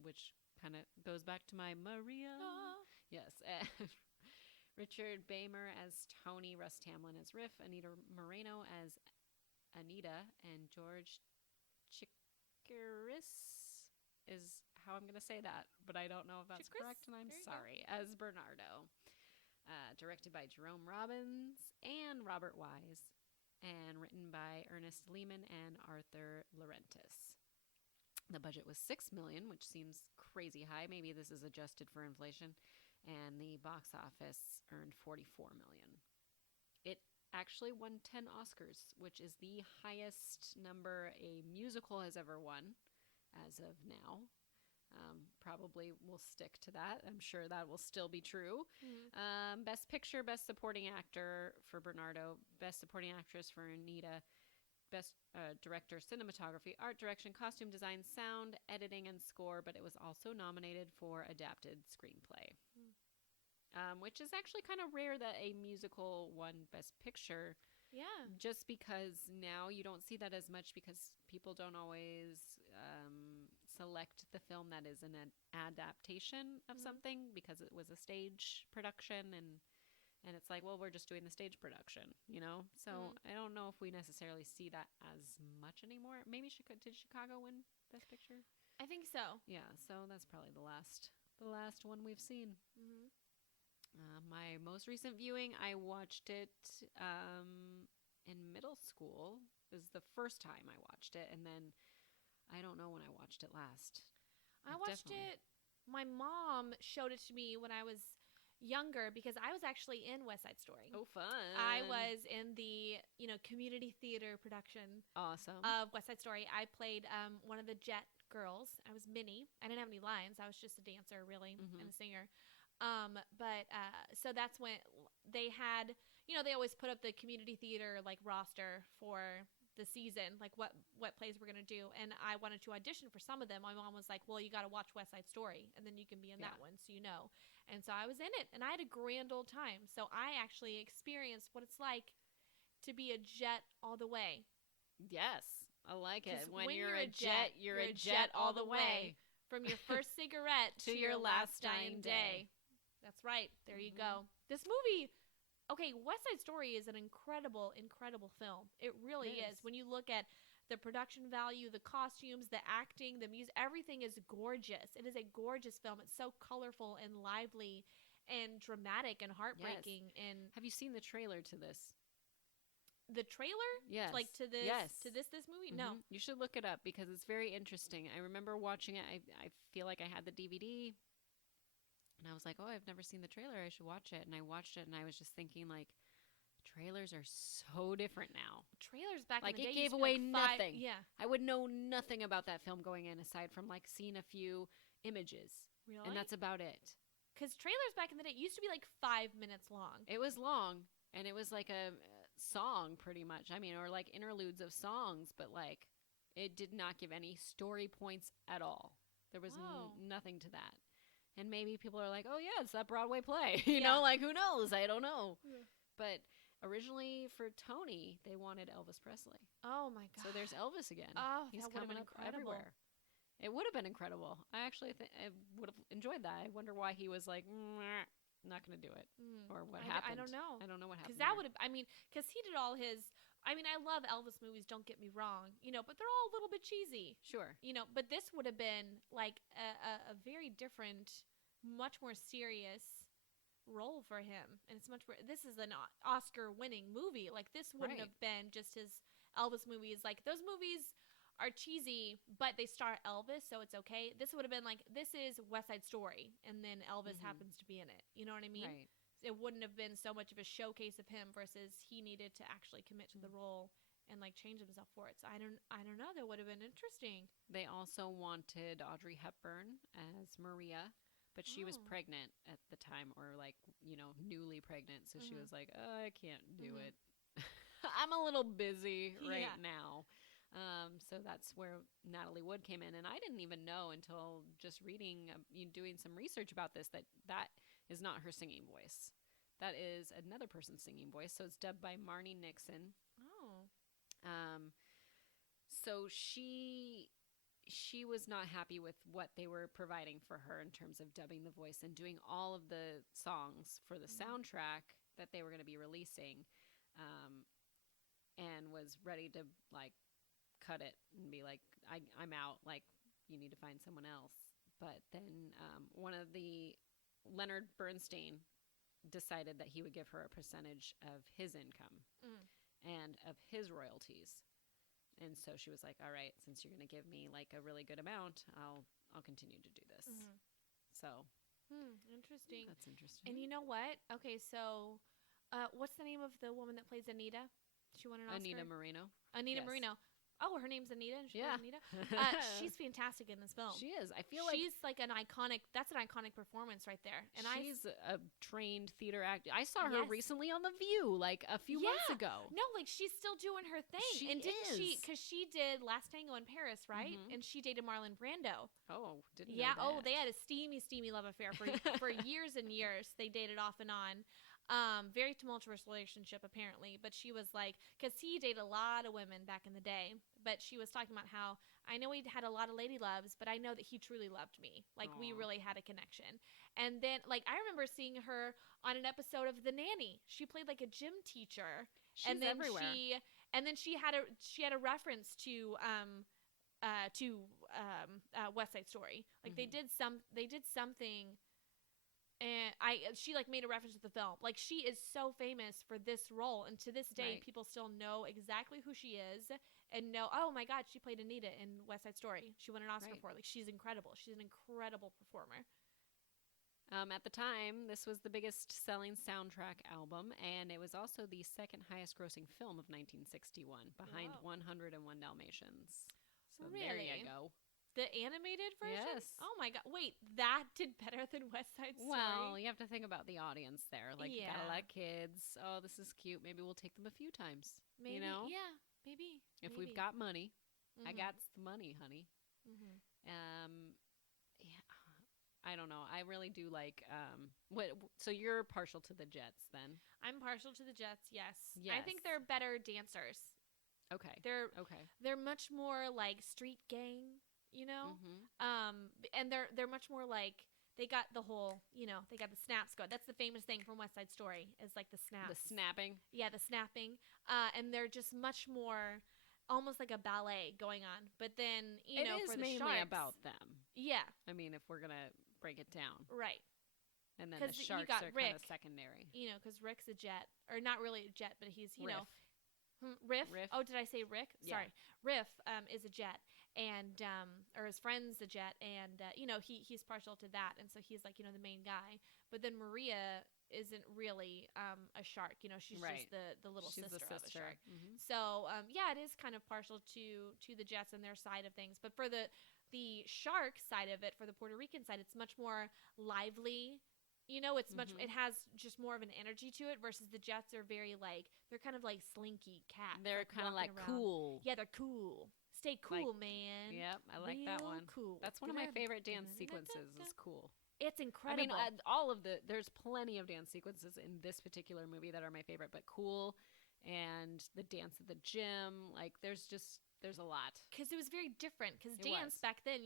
which kind of goes back to my Maria. Yes. Richard Beymer as Tony, Russ Tamlin as Riff, Anita Moreno as Anita, and George Chikaris is how I'm going to say that, but I don't know if that's correct, and I'm sorry, as Bernardo. Directed by Jerome Robbins and Robert Wise, and written by Ernest Lehman and Arthur Laurentis. The budget was $6 million, which seems crazy high. Maybe this is adjusted for inflation. And the box office earned $44 million. It actually won 10 Oscars, which is the highest number a musical has ever won as of now. Probably will stick to that. I'm sure that will still be true. Best Picture, Best Supporting Actor for Bernardo, Best Supporting Actress for Anita, Best Director, Cinematography, Art Direction, Costume Design, Sound, Editing, and Score, but it was also nominated for Adapted Screenplay. Which is actually kind of rare that a musical won Best Picture. Yeah. Just because now you don't see that as much, because people don't always select the film that is an adaptation of something, because it was a stage production, and it's like, well, we're just doing the stage production, So I don't know if we necessarily see that as much anymore. Maybe did Chicago win Best Picture? I think so. Yeah, so that's probably the last one we've seen. My most recent viewing, I watched it in middle school. It was the first time I watched it, and then I don't know when I watched it last. I watched it. My mom showed it to me when I was younger, because I was actually in West Side Story. Oh, fun. I was in the, community theater production awesome of West Side Story. I played one of the Jet girls. I was Minnie. I didn't have any lines. I was just a dancer, really, and a singer. So that's when they had, they always put up the community theater roster for the season, what plays we're going to do. And I wanted to audition for some of them. My mom was like, well, you got to watch West Side Story, and then you can be in that one, so And so I was in it, and I had a grand old time. So I actually experienced what it's like to be a Jet all the way. Yes, I like it. When you're a Jet, you're a Jet all the way. From your first cigarette to your last dying day. That's right. There you go. This movie, West Side Story is an incredible, incredible film. It really is. When you look at the production value, the costumes, the acting, the music, everything is gorgeous. It is a gorgeous film. It's so colorful and lively and dramatic and heartbreaking. Yes. And have you seen the trailer to this? the trailer? Yes. Like to this this movie? No. You should look it up because it's very interesting. I remember watching it. I feel like I had the DVD and I was like, oh, I've never seen the trailer. I should watch it. And I watched it and I was just thinking like, trailers are so different now. Trailers back like in the day it gave used to away be nothing. Yeah. I would know nothing about that film going in aside from like seeing a few images. Really? And that's about it. Because trailers back in the day used to be like 5 minutes long. It was long and it was like a song pretty much. I mean, or like interludes of songs, but like it did not give any story points at all. There was nothing to that. And maybe people are like, oh yeah, it's that Broadway play. you know, like who knows? I don't know. Yeah. But originally for Tony, they wanted Elvis Presley. Oh my God. So there's Elvis again. Oh, he's that coming been up incredible. everywhere. It would have been incredible. I actually I would have enjoyed that. I wonder why he was like, not going to do it. Or what happened. I don't know. I don't know what happened. Because that would have, I mean, because he did all his, I mean, I love Elvis movies, don't get me wrong, you know, but they're all a little bit cheesy. Sure. You know, but this would have been like a very different, much more serious role for him. And it's much more, this is an Oscar winning movie. Like this wouldn't have been just his Elvis movies. Like those movies are cheesy, but they star Elvis, so it's okay. This would have been like, this is West Side Story, and then Elvis happens to be in it. You know what I mean? Right. It wouldn't have been so much of a showcase of him versus he needed to actually commit to the role and like change himself for it. So I don't know. That would have been interesting. They also wanted Audrey Hepburn as Maria, but she was pregnant at the time, or like, you know, newly pregnant. So she was like, oh, I can't do it. I'm a little busy right now. So that's where Natalie Wood came in. And I didn't even know until just reading, doing some research about this, that is not her singing voice. That is another person's singing voice. So it's dubbed by Marnie Nixon. Oh. So she was not happy with what they were providing for her in terms of dubbing the voice and doing all of the songs for the soundtrack that they were going to be releasing, and was ready to like cut it and be like, I'm out, like you need to find someone else. But then one of the Leonard Bernstein decided that he would give her a percentage of his income and of his royalties. And so she was like, all right, since you're going to give me like a really good amount, I'll continue to do this. So interesting. That's interesting. And you know what? Okay, so what's the name of the woman that plays Anita? She won an Oscar. Anita Marino. Anita Marino. Oh, her name's Anita. And she plays Anita. She's fantastic in this film. She is. I feel like she's like an iconic. That's an iconic performance right there. And she's a trained theater actor. I saw her recently on The View, like a few months ago. No, like she's still doing her thing. She and is. Because she did Last Tango in Paris, right? And she dated Marlon Brando. Oh, didn't know that. Oh, they had a steamy love affair for years and years. They dated off and on. Very tumultuous relationship apparently, but she was like, because he dated a lot of women back in the day, but she was talking about how, I know he had a lot of lady loves, but I know that he truly loved me. Like we really had a connection. And then like, I remember seeing her on an episode of The Nanny. She played like a gym teacher. She's and then everywhere. She had a reference to West Side Story. Like they did something. And she like made a reference to the film. Like she is so famous for this role, and to this day, people still know exactly who she is, and know, oh my God, she played Anita in West Side Story. She won an Oscar for it. Like she's incredible. She's an incredible performer. At the time, this was the biggest selling soundtrack album, and it was also the second highest grossing film of 1961, behind 101 Dalmatians. So there you go. The animated version? Yes. Oh my God. Wait, that did better than West Side Story? Well, you have to think about the audience there. Like, you gotta let kids, oh, this is cute. Maybe we'll take them a few times. Maybe, you know? Yeah, maybe. If we've got money. I got the money, honey. I don't know. I really do like, so you're partial to the Jets then? I'm partial to the Jets, yes. I think they're better dancers. Okay. They're much more like street gang. You know, and they're much more like, they got the whole, you know, they got the snaps going. That's the famous thing from West Side Story is like the snaps. The snapping. Yeah, the snapping. And they're just much more, almost like a ballet going on. But then, you know, for the mainly Sharks, about them. Yeah. I mean, if we're gonna break it down. Right. And then the Sharks are kind of secondary. You know, because Rick's a jet, or not really a jet, but he's, you know. Riff. Riff. Oh, did I say Rick? Yeah. Sorry. Riff is a jet, and or his friend's a jet, and he's partial to that, and so he's like the main guy. But then Maria isn't really a shark. She's Right. just the little She's sister, the of a sister. shark. Mhm. So it is kind of partial to the jets and their side of things. But for the shark side of it, for the Puerto Rican side, it's much more lively. It's much. Mhm. It has just more of an energy to it versus the jets are very they're kind of like slinky cats. They're kind of like walking around. cool. Yeah, they're cool. Stay cool, man. Yep, I like that Real one. Cool. That's one of my favorite dance sequences. Is cool. It's incredible. I mean, all of there's plenty of dance sequences in this particular movie that are my favorite, but cool, and the dance at the gym, like there's a lot. Because it was very different. Because It dance was. back then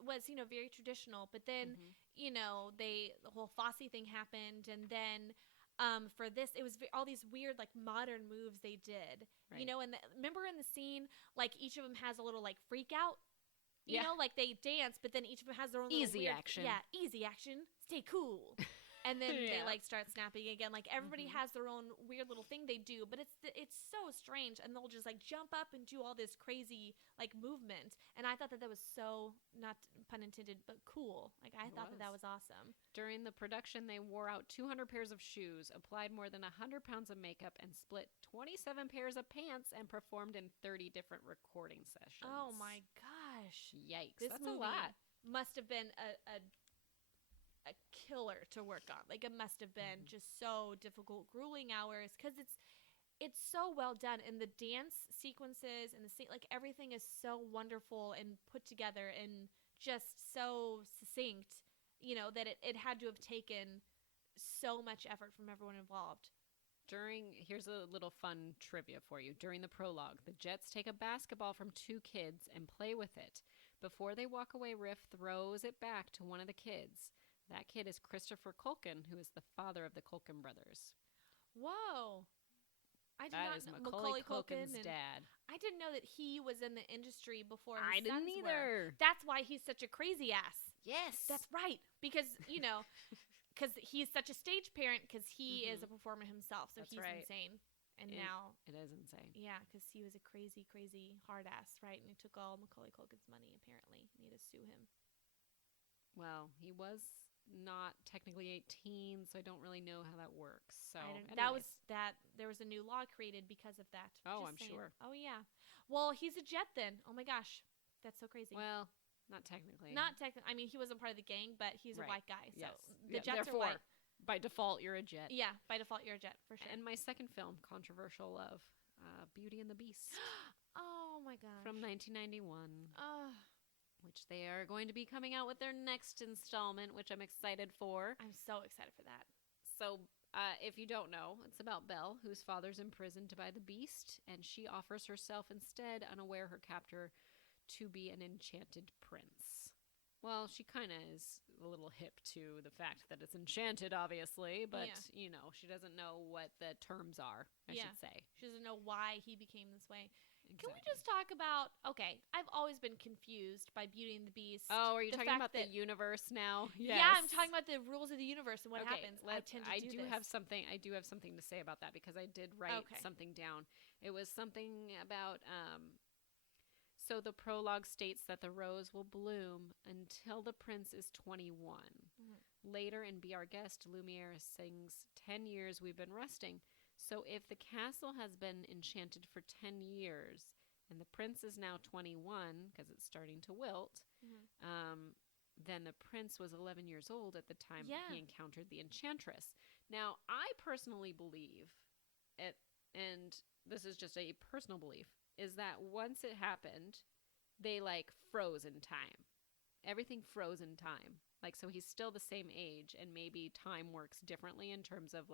was very traditional, but then the whole Fosse thing happened, and then for this it was all these weird like modern moves they did. Right. And remember in the scene, like each of them has a little like freak out. Yeah. Like they dance, but then each of them has their own Easy little weird, action. Yeah, easy action. Stay cool. And then they Yeah. like start snapping again. Like everybody has their own weird little thing they do, but it's so strange. And they'll just like jump up and do all this crazy like movement. And I thought that was so, not pun intended, but cool. Like I thought that was awesome. During the production, they wore out 200 pairs of shoes, applied more than 100 pounds of makeup, and split 27 pairs of pants, and performed in 30 different recording sessions. Oh my gosh! Yikes! This That's movie a lot. Must have been a killer to work on. Like it must have been just so difficult, grueling hours, because it's so well done, and the dance sequences and like everything is so wonderful and put together and just so succinct. That it had to have taken so much effort from everyone involved. Here's a little fun trivia for you. During the prologue, the Jets take a basketball from two kids and play with it. Before they walk away, Riff throws it back to one of the kids. That kid is Christopher Culkin, who is the father of the Culkin brothers. Whoa. I did That not is know Macaulay Culkin's and dad. I didn't know that he was in the industry before his I didn't sons either. were. That's why he's such a crazy ass. Yes. That's right. Because, because he's such a stage parent, because he is a performer himself. So That's he's right. insane. And now, It is insane. yeah, because he was a crazy, crazy hard ass, right? And he took all Macaulay Culkin's money, apparently. And he had to sue him. Well, he was not technically 18, so I don't really know how that works. So There was a new law created because of that. Oh, Just I'm saying. sure. Oh, yeah. Well, he's a jet then. Oh, my gosh. That's so crazy. Well, not technically. Not technically. I mean, he wasn't part of the gang, but he's a Right. white guy. So Yes. the jets are therefore, white. by default, you're a jet. Yeah, by default, you're a jet, for sure. And my second film, controversial love, Beauty and the Beast, Oh, my gosh. from 1991, Oh, which they are going to be coming out with their next installment, which I'm excited for. I'm so excited for that. So, if you don't know, it's about Belle, whose father's imprisoned by the Beast, and she offers herself instead, unaware her captor, to be an enchanted prince. Well, she kind of is a little hip to the fact that it's enchanted, obviously, but, she doesn't know what the terms are, I should say. She doesn't know why he became this way. Exactly. Can we just talk about, I've always been confused by Beauty and the Beast. Oh, are you talking about the that- universe now? Yes. Yeah, I'm talking about the rules of the universe and what happens. I tend to do this. have something. I do have something to say about that because I did write something down. It was something about. So the prologue states that the rose will bloom until the prince is 21. Mm-hmm. Later in Be Our Guest, Lumiere sings, 10 years we've been resting. So if the castle has been enchanted for 10 years and the prince is now 21 because it's starting to wilt, then the prince was 11 years old at the time he encountered the enchantress. Now, I personally believe, and this is just a personal belief, is that once it happened, they froze in time. Everything froze in time. So he's still the same age, and maybe time works differently in terms of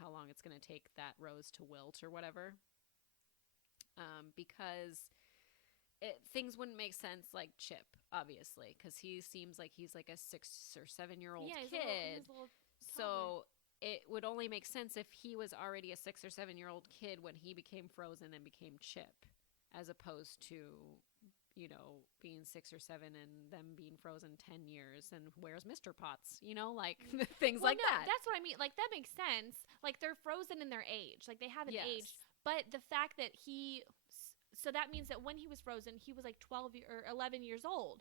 how long it's going to take that rose to wilt or whatever. Because things wouldn't make sense like Chip, obviously, because he seems like he's like a 6 or 7 year old kid. He's a little so it would only make sense if he was already a 6 or 7 year old kid when he became frozen and became Chip, as opposed to being 6 or 7 and them being frozen 10 years, and where's Mr. Potts, like things like that. That's what I mean. Like, that makes sense. Like, they're frozen in their age. Like, they haven't aged. But the fact that so that means that when he was frozen, he was like 11 years old.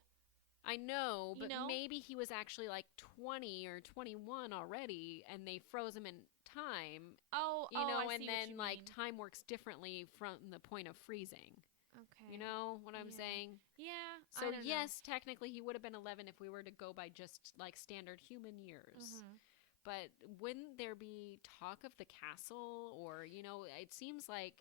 I know, but maybe he was actually like 20 or 21 already, and they froze him in time. I and see then what you like mean. time works differently from the point of freezing. Okay. You know what I'm saying? Yeah. So I don't yes, technically he would have been 11 if we were to go by just like standard human years. Mhm. But wouldn't there be talk of the castle, or it seems like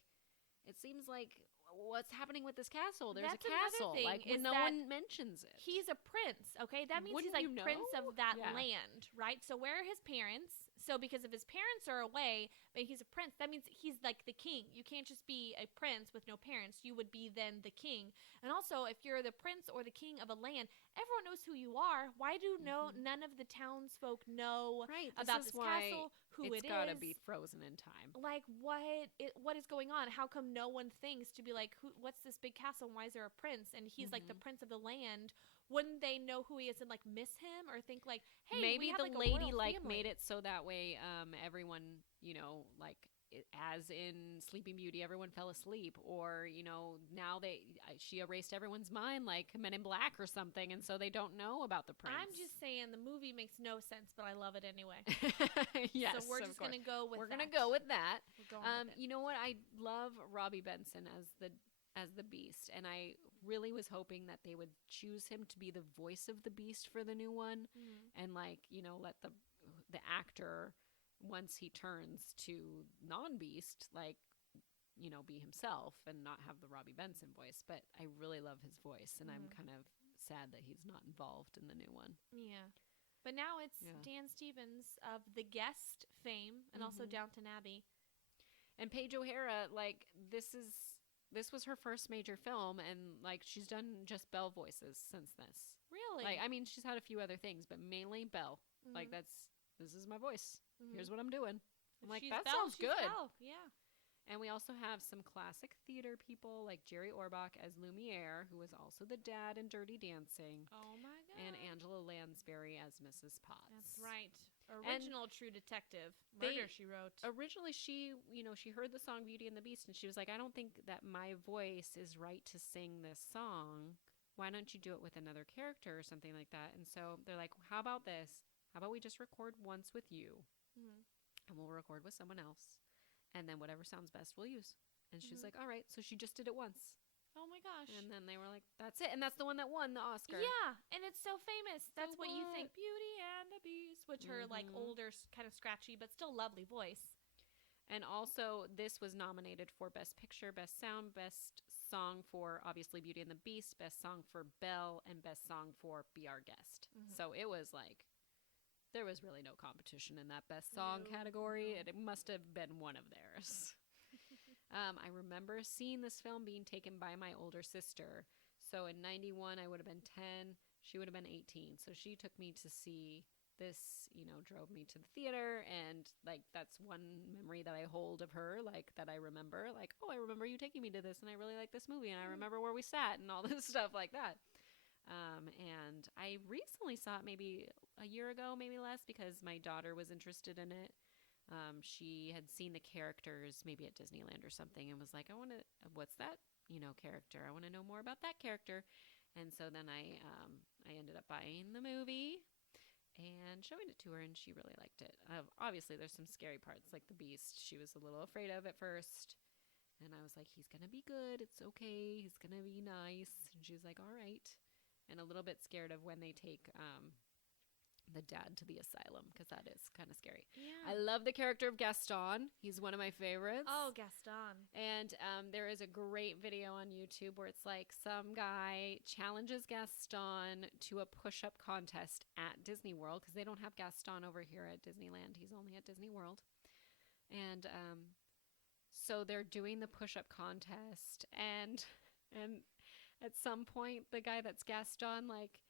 what's happening with this castle? There's That's a another castle, thing, like is no that one mentions it. He's a prince, okay? That means Wouldn't he's like you know? prince of that Yeah. land, right? So where are his parents? So because if his parents are away, but he's a prince, that means he's like the king. You can't just be a prince with no parents. You would be then the king. And also, if you're the prince or the king of a land, everyone knows who you are. Why do none of the townsfolk know about this castle, who it's it is? gotta be frozen in time. Like, what is going on? How come no one thinks to be like, what's this big castle? Why is there a prince? And he's like the prince of the land. Wouldn't they know who he is and like miss him, or think like, hey, maybe we have, the like, a lady royal like family? made it so that way everyone like as in Sleeping Beauty, everyone fell asleep, or now she erased everyone's mind like Men in Black or something, and so they don't know about the prince. I'm just saying the movie makes no sense, but I love it anyway. Yes, so we're just gonna go with gonna go with that. We're going with it. You know what? I love Robbie Benson as the Beast, and I really was hoping that they would choose him to be the voice of the Beast for the new one, and like let the actor, once he turns to non-Beast, like be himself and not have the Robbie Benson voice. But I really love his voice, and I'm kind of sad that he's not involved in the new one. Yeah. But now it's Dan Stevens of The Guest fame, and also Downton Abbey. And Paige O'Hara, like this was her first major film, and like she's done just Belle voices since this. Really? Like, I mean, she's had a few other things, but mainly Belle. Like this is my voice. Here's what I'm doing. I'm like, that sounds good. Belle. Yeah. And we also have some classic theater people like Jerry Orbach as Lumiere, who was also the dad in Dirty Dancing. Oh my god. And Angela Lansbury as Mrs. Potts. That's right. Original True Detective. Murder, she wrote. Originally, she heard the song Beauty and the Beast, and she was like, I don't think that my voice is right to sing this song. Why don't you do it with another character or something like that? And so they're like, how about this? How about we just record once with you, and we'll record with someone else, and then whatever sounds best we'll use. And she's like, all right. So she just did it once. Oh my gosh. And then they were like, that's it. And that's the one that won the Oscar. Yeah, and it's so famous. That's what you what? think. Beauty and the Beast, which her like older, kind of scratchy, but still lovely voice. And also, this was nominated for Best Picture, Best Sound, Best Song for, obviously, Beauty and the Beast, Best Song for Belle, and Best Song for Be Our Guest. So it was like, there was really no competition in that Best Song category. It must have been one of theirs. I remember seeing this film being taken by my older sister. So in 91, I would have been 10. She would have been 18. So she took me to see this, drove me to the theater. And, like, that's one memory that I hold of her, like, that I remember. Like, oh, I remember you taking me to this, and I really like this movie, and I remember where we sat and all this stuff like that. And I recently saw it maybe a year ago, maybe less, because my daughter was interested in it. She had seen the characters maybe at Disneyland or something and was like, what's that, character? I want to know more about that character. And so then I ended up buying the movie and showing it to her, and she really liked it. Obviously, there's some scary parts, like the Beast. She was a little afraid of at first. And I was like, he's going to be good. It's okay. He's going to be nice. And she was like, all right. And a little bit scared of when they take the dad to the asylum, because that is kind of scary. Yeah. I love the character of Gaston. He's one of my favorites. Oh, Gaston. And there is a great video on YouTube where it's like some guy challenges Gaston to a push-up contest at Disney World, because they don't have Gaston over here at Disneyland. He's only at Disney World. And so they're doing the push-up contest, and at some point the guy that's Gaston like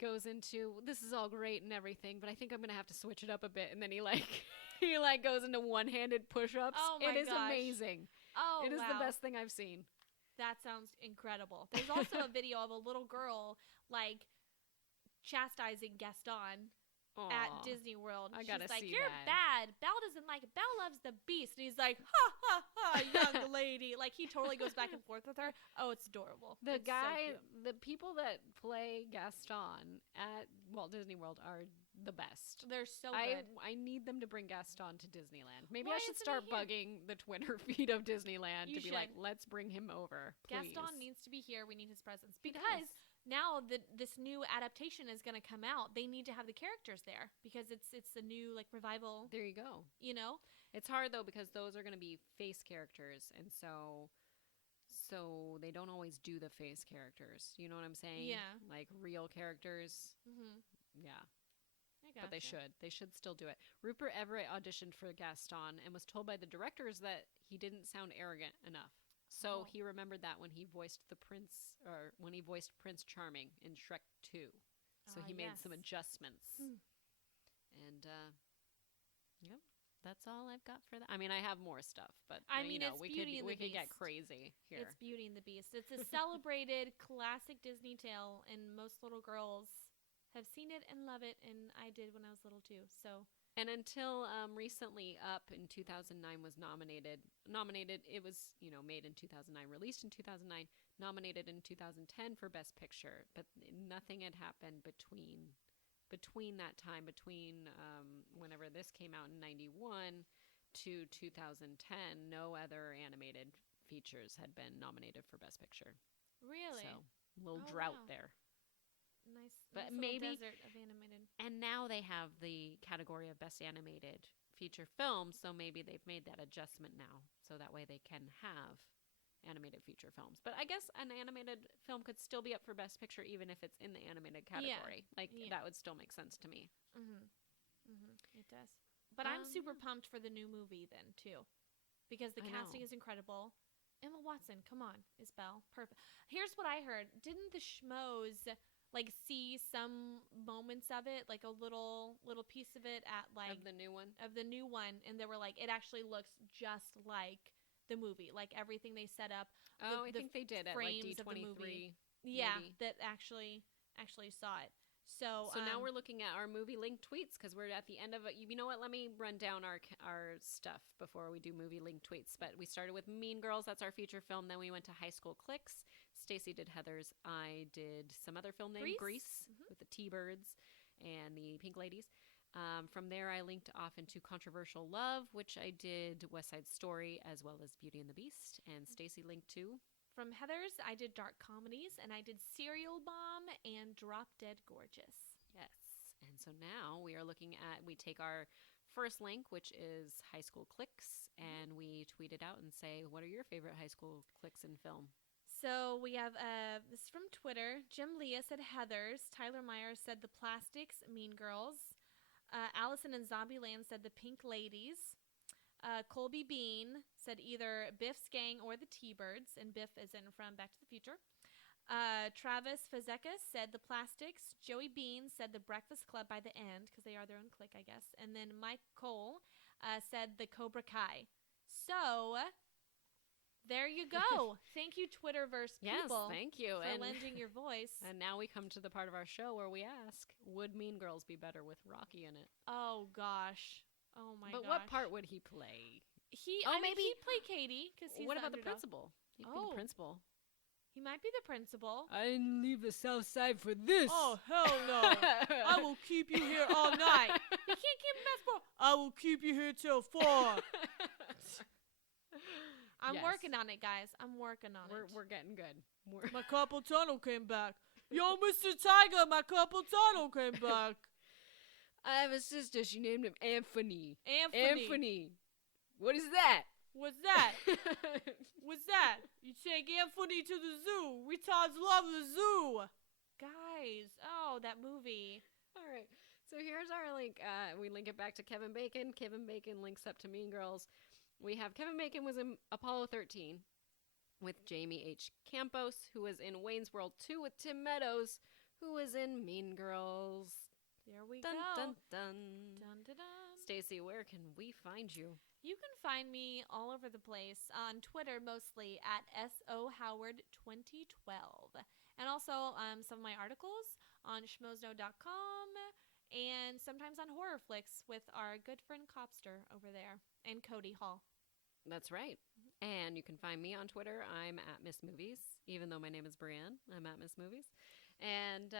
goes into, this is all great and everything, but I think I'm gonna have to switch it up a bit, and then he goes into one-handed push-ups. Oh my It is gosh. amazing. Oh, It is wow. the best thing I've seen. That sounds incredible. There's also a video of a little girl, like, chastising Gaston at Aw. Disney World. I She's gotta like, see "You're that. bad. Belle doesn't like it. Belle loves the Beast." And he's like, "Ha, ha, ha, young lady." Like, he totally goes back and forth with her. Oh, it's adorable. The It's so guy, cute. the people that play Gaston at Walt Disney World are the best. They're so good. I need them to bring Gaston to Disneyland. Maybe Why I should isn't he start here? bugging the Twitter feed of Disneyland You to be like, should. let's bring him over, please. Gaston needs to be here. We need his presence. He Because does. now that this new adaptation is going to come out, they need to have the characters there because it's a new, like, revival, There you go. you know? It's hard though because those are going to be face characters, and so they don't always do the face characters. You know what I'm saying? Yeah. Like real characters. Mm-hmm. Yeah. I But they gotcha. should. They should still do it. Rupert Everett auditioned for Gaston and was told by the directors that he didn't sound arrogant enough. So Oh. he remembered that when he voiced when he voiced Prince Charming in Shrek 2. So he made some Yes. adjustments. Hmm. And yep, that's all I've got for that. I mean, I have more stuff, but I mean, it's we Beauty and we the could get Beast. crazy here. It's Beauty and the Beast. It's a celebrated classic Disney tale, and most little girls have seen it and love it, and I did when I was little too. So And until recently, Up in 2009 was nominated. It was, made in 2009, released in 2009, nominated in 2010 for Best Picture. But nothing had happened between that time, between whenever this came out in 91 to 2010. No other animated features had been nominated for Best Picture. really, So, a little Oh, drought wow. there. nice. But nice little maybe- desert of animated. And now they have the category of Best Animated Feature Film, so maybe they've made that adjustment now, so that way they can have animated feature films. But I guess an animated film could still be up for Best Picture even if it's in the animated category. Yeah. That would still make sense to me. It does. But I'm super Yeah. pumped for the new movie then too, because the I casting know. is incredible. Emma Watson, come on, is Belle perfect? Here's what I heard: didn't the schmoes like see some moments of it, like a little piece of it at like Of the new one? of the new one, and they were like, it actually looks just like the movie, like everything they set up. Oh, I the think they did at like frames of the D23. movie. Yeah, maybe. that actually saw it. So So now we're looking at our movie link tweets because we're at the end of it. You know what? Let me run down our stuff before we do movie link tweets. But we started with Mean Girls. That's our feature film. Then we went to High School Cliques. Stacy did Heathers. I did some other film named Grease with the T-Birds and the Pink Ladies. From there, I linked off into Controversial Love, which I did West Side Story as well as Beauty and the Beast. And Stacy linked to From Heathers, I did dark comedies, and I did Serial Bomb and Drop Dead Gorgeous. Yes. And so now we are we take our first link, which is High School Cliques, and we tweet it out and say, what are your favorite high school cliques in film? So we have this is from Twitter. Jim Leah said Heathers. Tyler Myers said The Plastics, Mean Girls. Allison in Zombieland said The Pink Ladies. Colby Bean said either Biff's Gang or the T-Birds, and Biff is in from Back to the Future. Travis Fazekas said The Plastics. Joey Bean said The Breakfast Club by the End, because they are their own clique, I guess. And then Mike Cole said The Cobra Kai. So there you go. Thank you, Twitterverse people. Yes, thank you. For lending your voice. And now we come to the part of our show where we ask, would Mean Girls be better with Rocky in it? Oh gosh. Oh my But gosh. what part would he play? Maybe he'd play Katie because he's What the about the underdog. principal? He'd be Oh. the principal. He might be the principal. I didn't leave the South Side for this. Oh hell no! I will keep you here all night. You can't keep him as far. I will keep you here till 4. I'm Yes. working on it, guys. I'm working on it. We're getting good. My carpal tunnel came back. Yo, Mr. Tiger, my carpal tunnel came back. I have a sister. She named him Anthony. Anthony. What is that? What's that? What's that? You take Anthony to the zoo. Retards love the zoo. Guys, that movie. All right. So here's our link. We link it back to Kevin Bacon. Kevin Bacon links up to Mean Girls. We have Kevin Bacon was in Apollo 13 with Jamie H. Campos, who was in Wayne's World 2 with Tim Meadows, who was in Mean Girls. There we Dun, go. dun, dun. Dun, dun, dun. Stacy, where can we find you? You can find me all over the place on Twitter, mostly at SOHoward2012. And also some of my articles on schmozno.com and sometimes on Horror Flicks with our good friend Copster over there and Cody Hall. That's right. And you can find me on Twitter. I'm at Miss Movies. Even though my name is Brienne, I'm at Miss Movies. And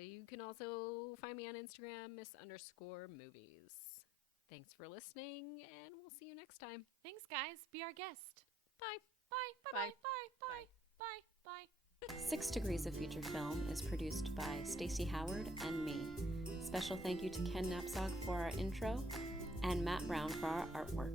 you can also find me on Instagram, Miss_movies. Thanks for listening, and we'll see you next time. Thanks, guys. Be our guest. Bye. Bye. Bye. Bye. Bye. Bye. Bye. 6 Degrees of Feature Film is produced by Stacey Howard and me. Special thank you to Ken Knapzog for our intro and Matt Brown for our artwork.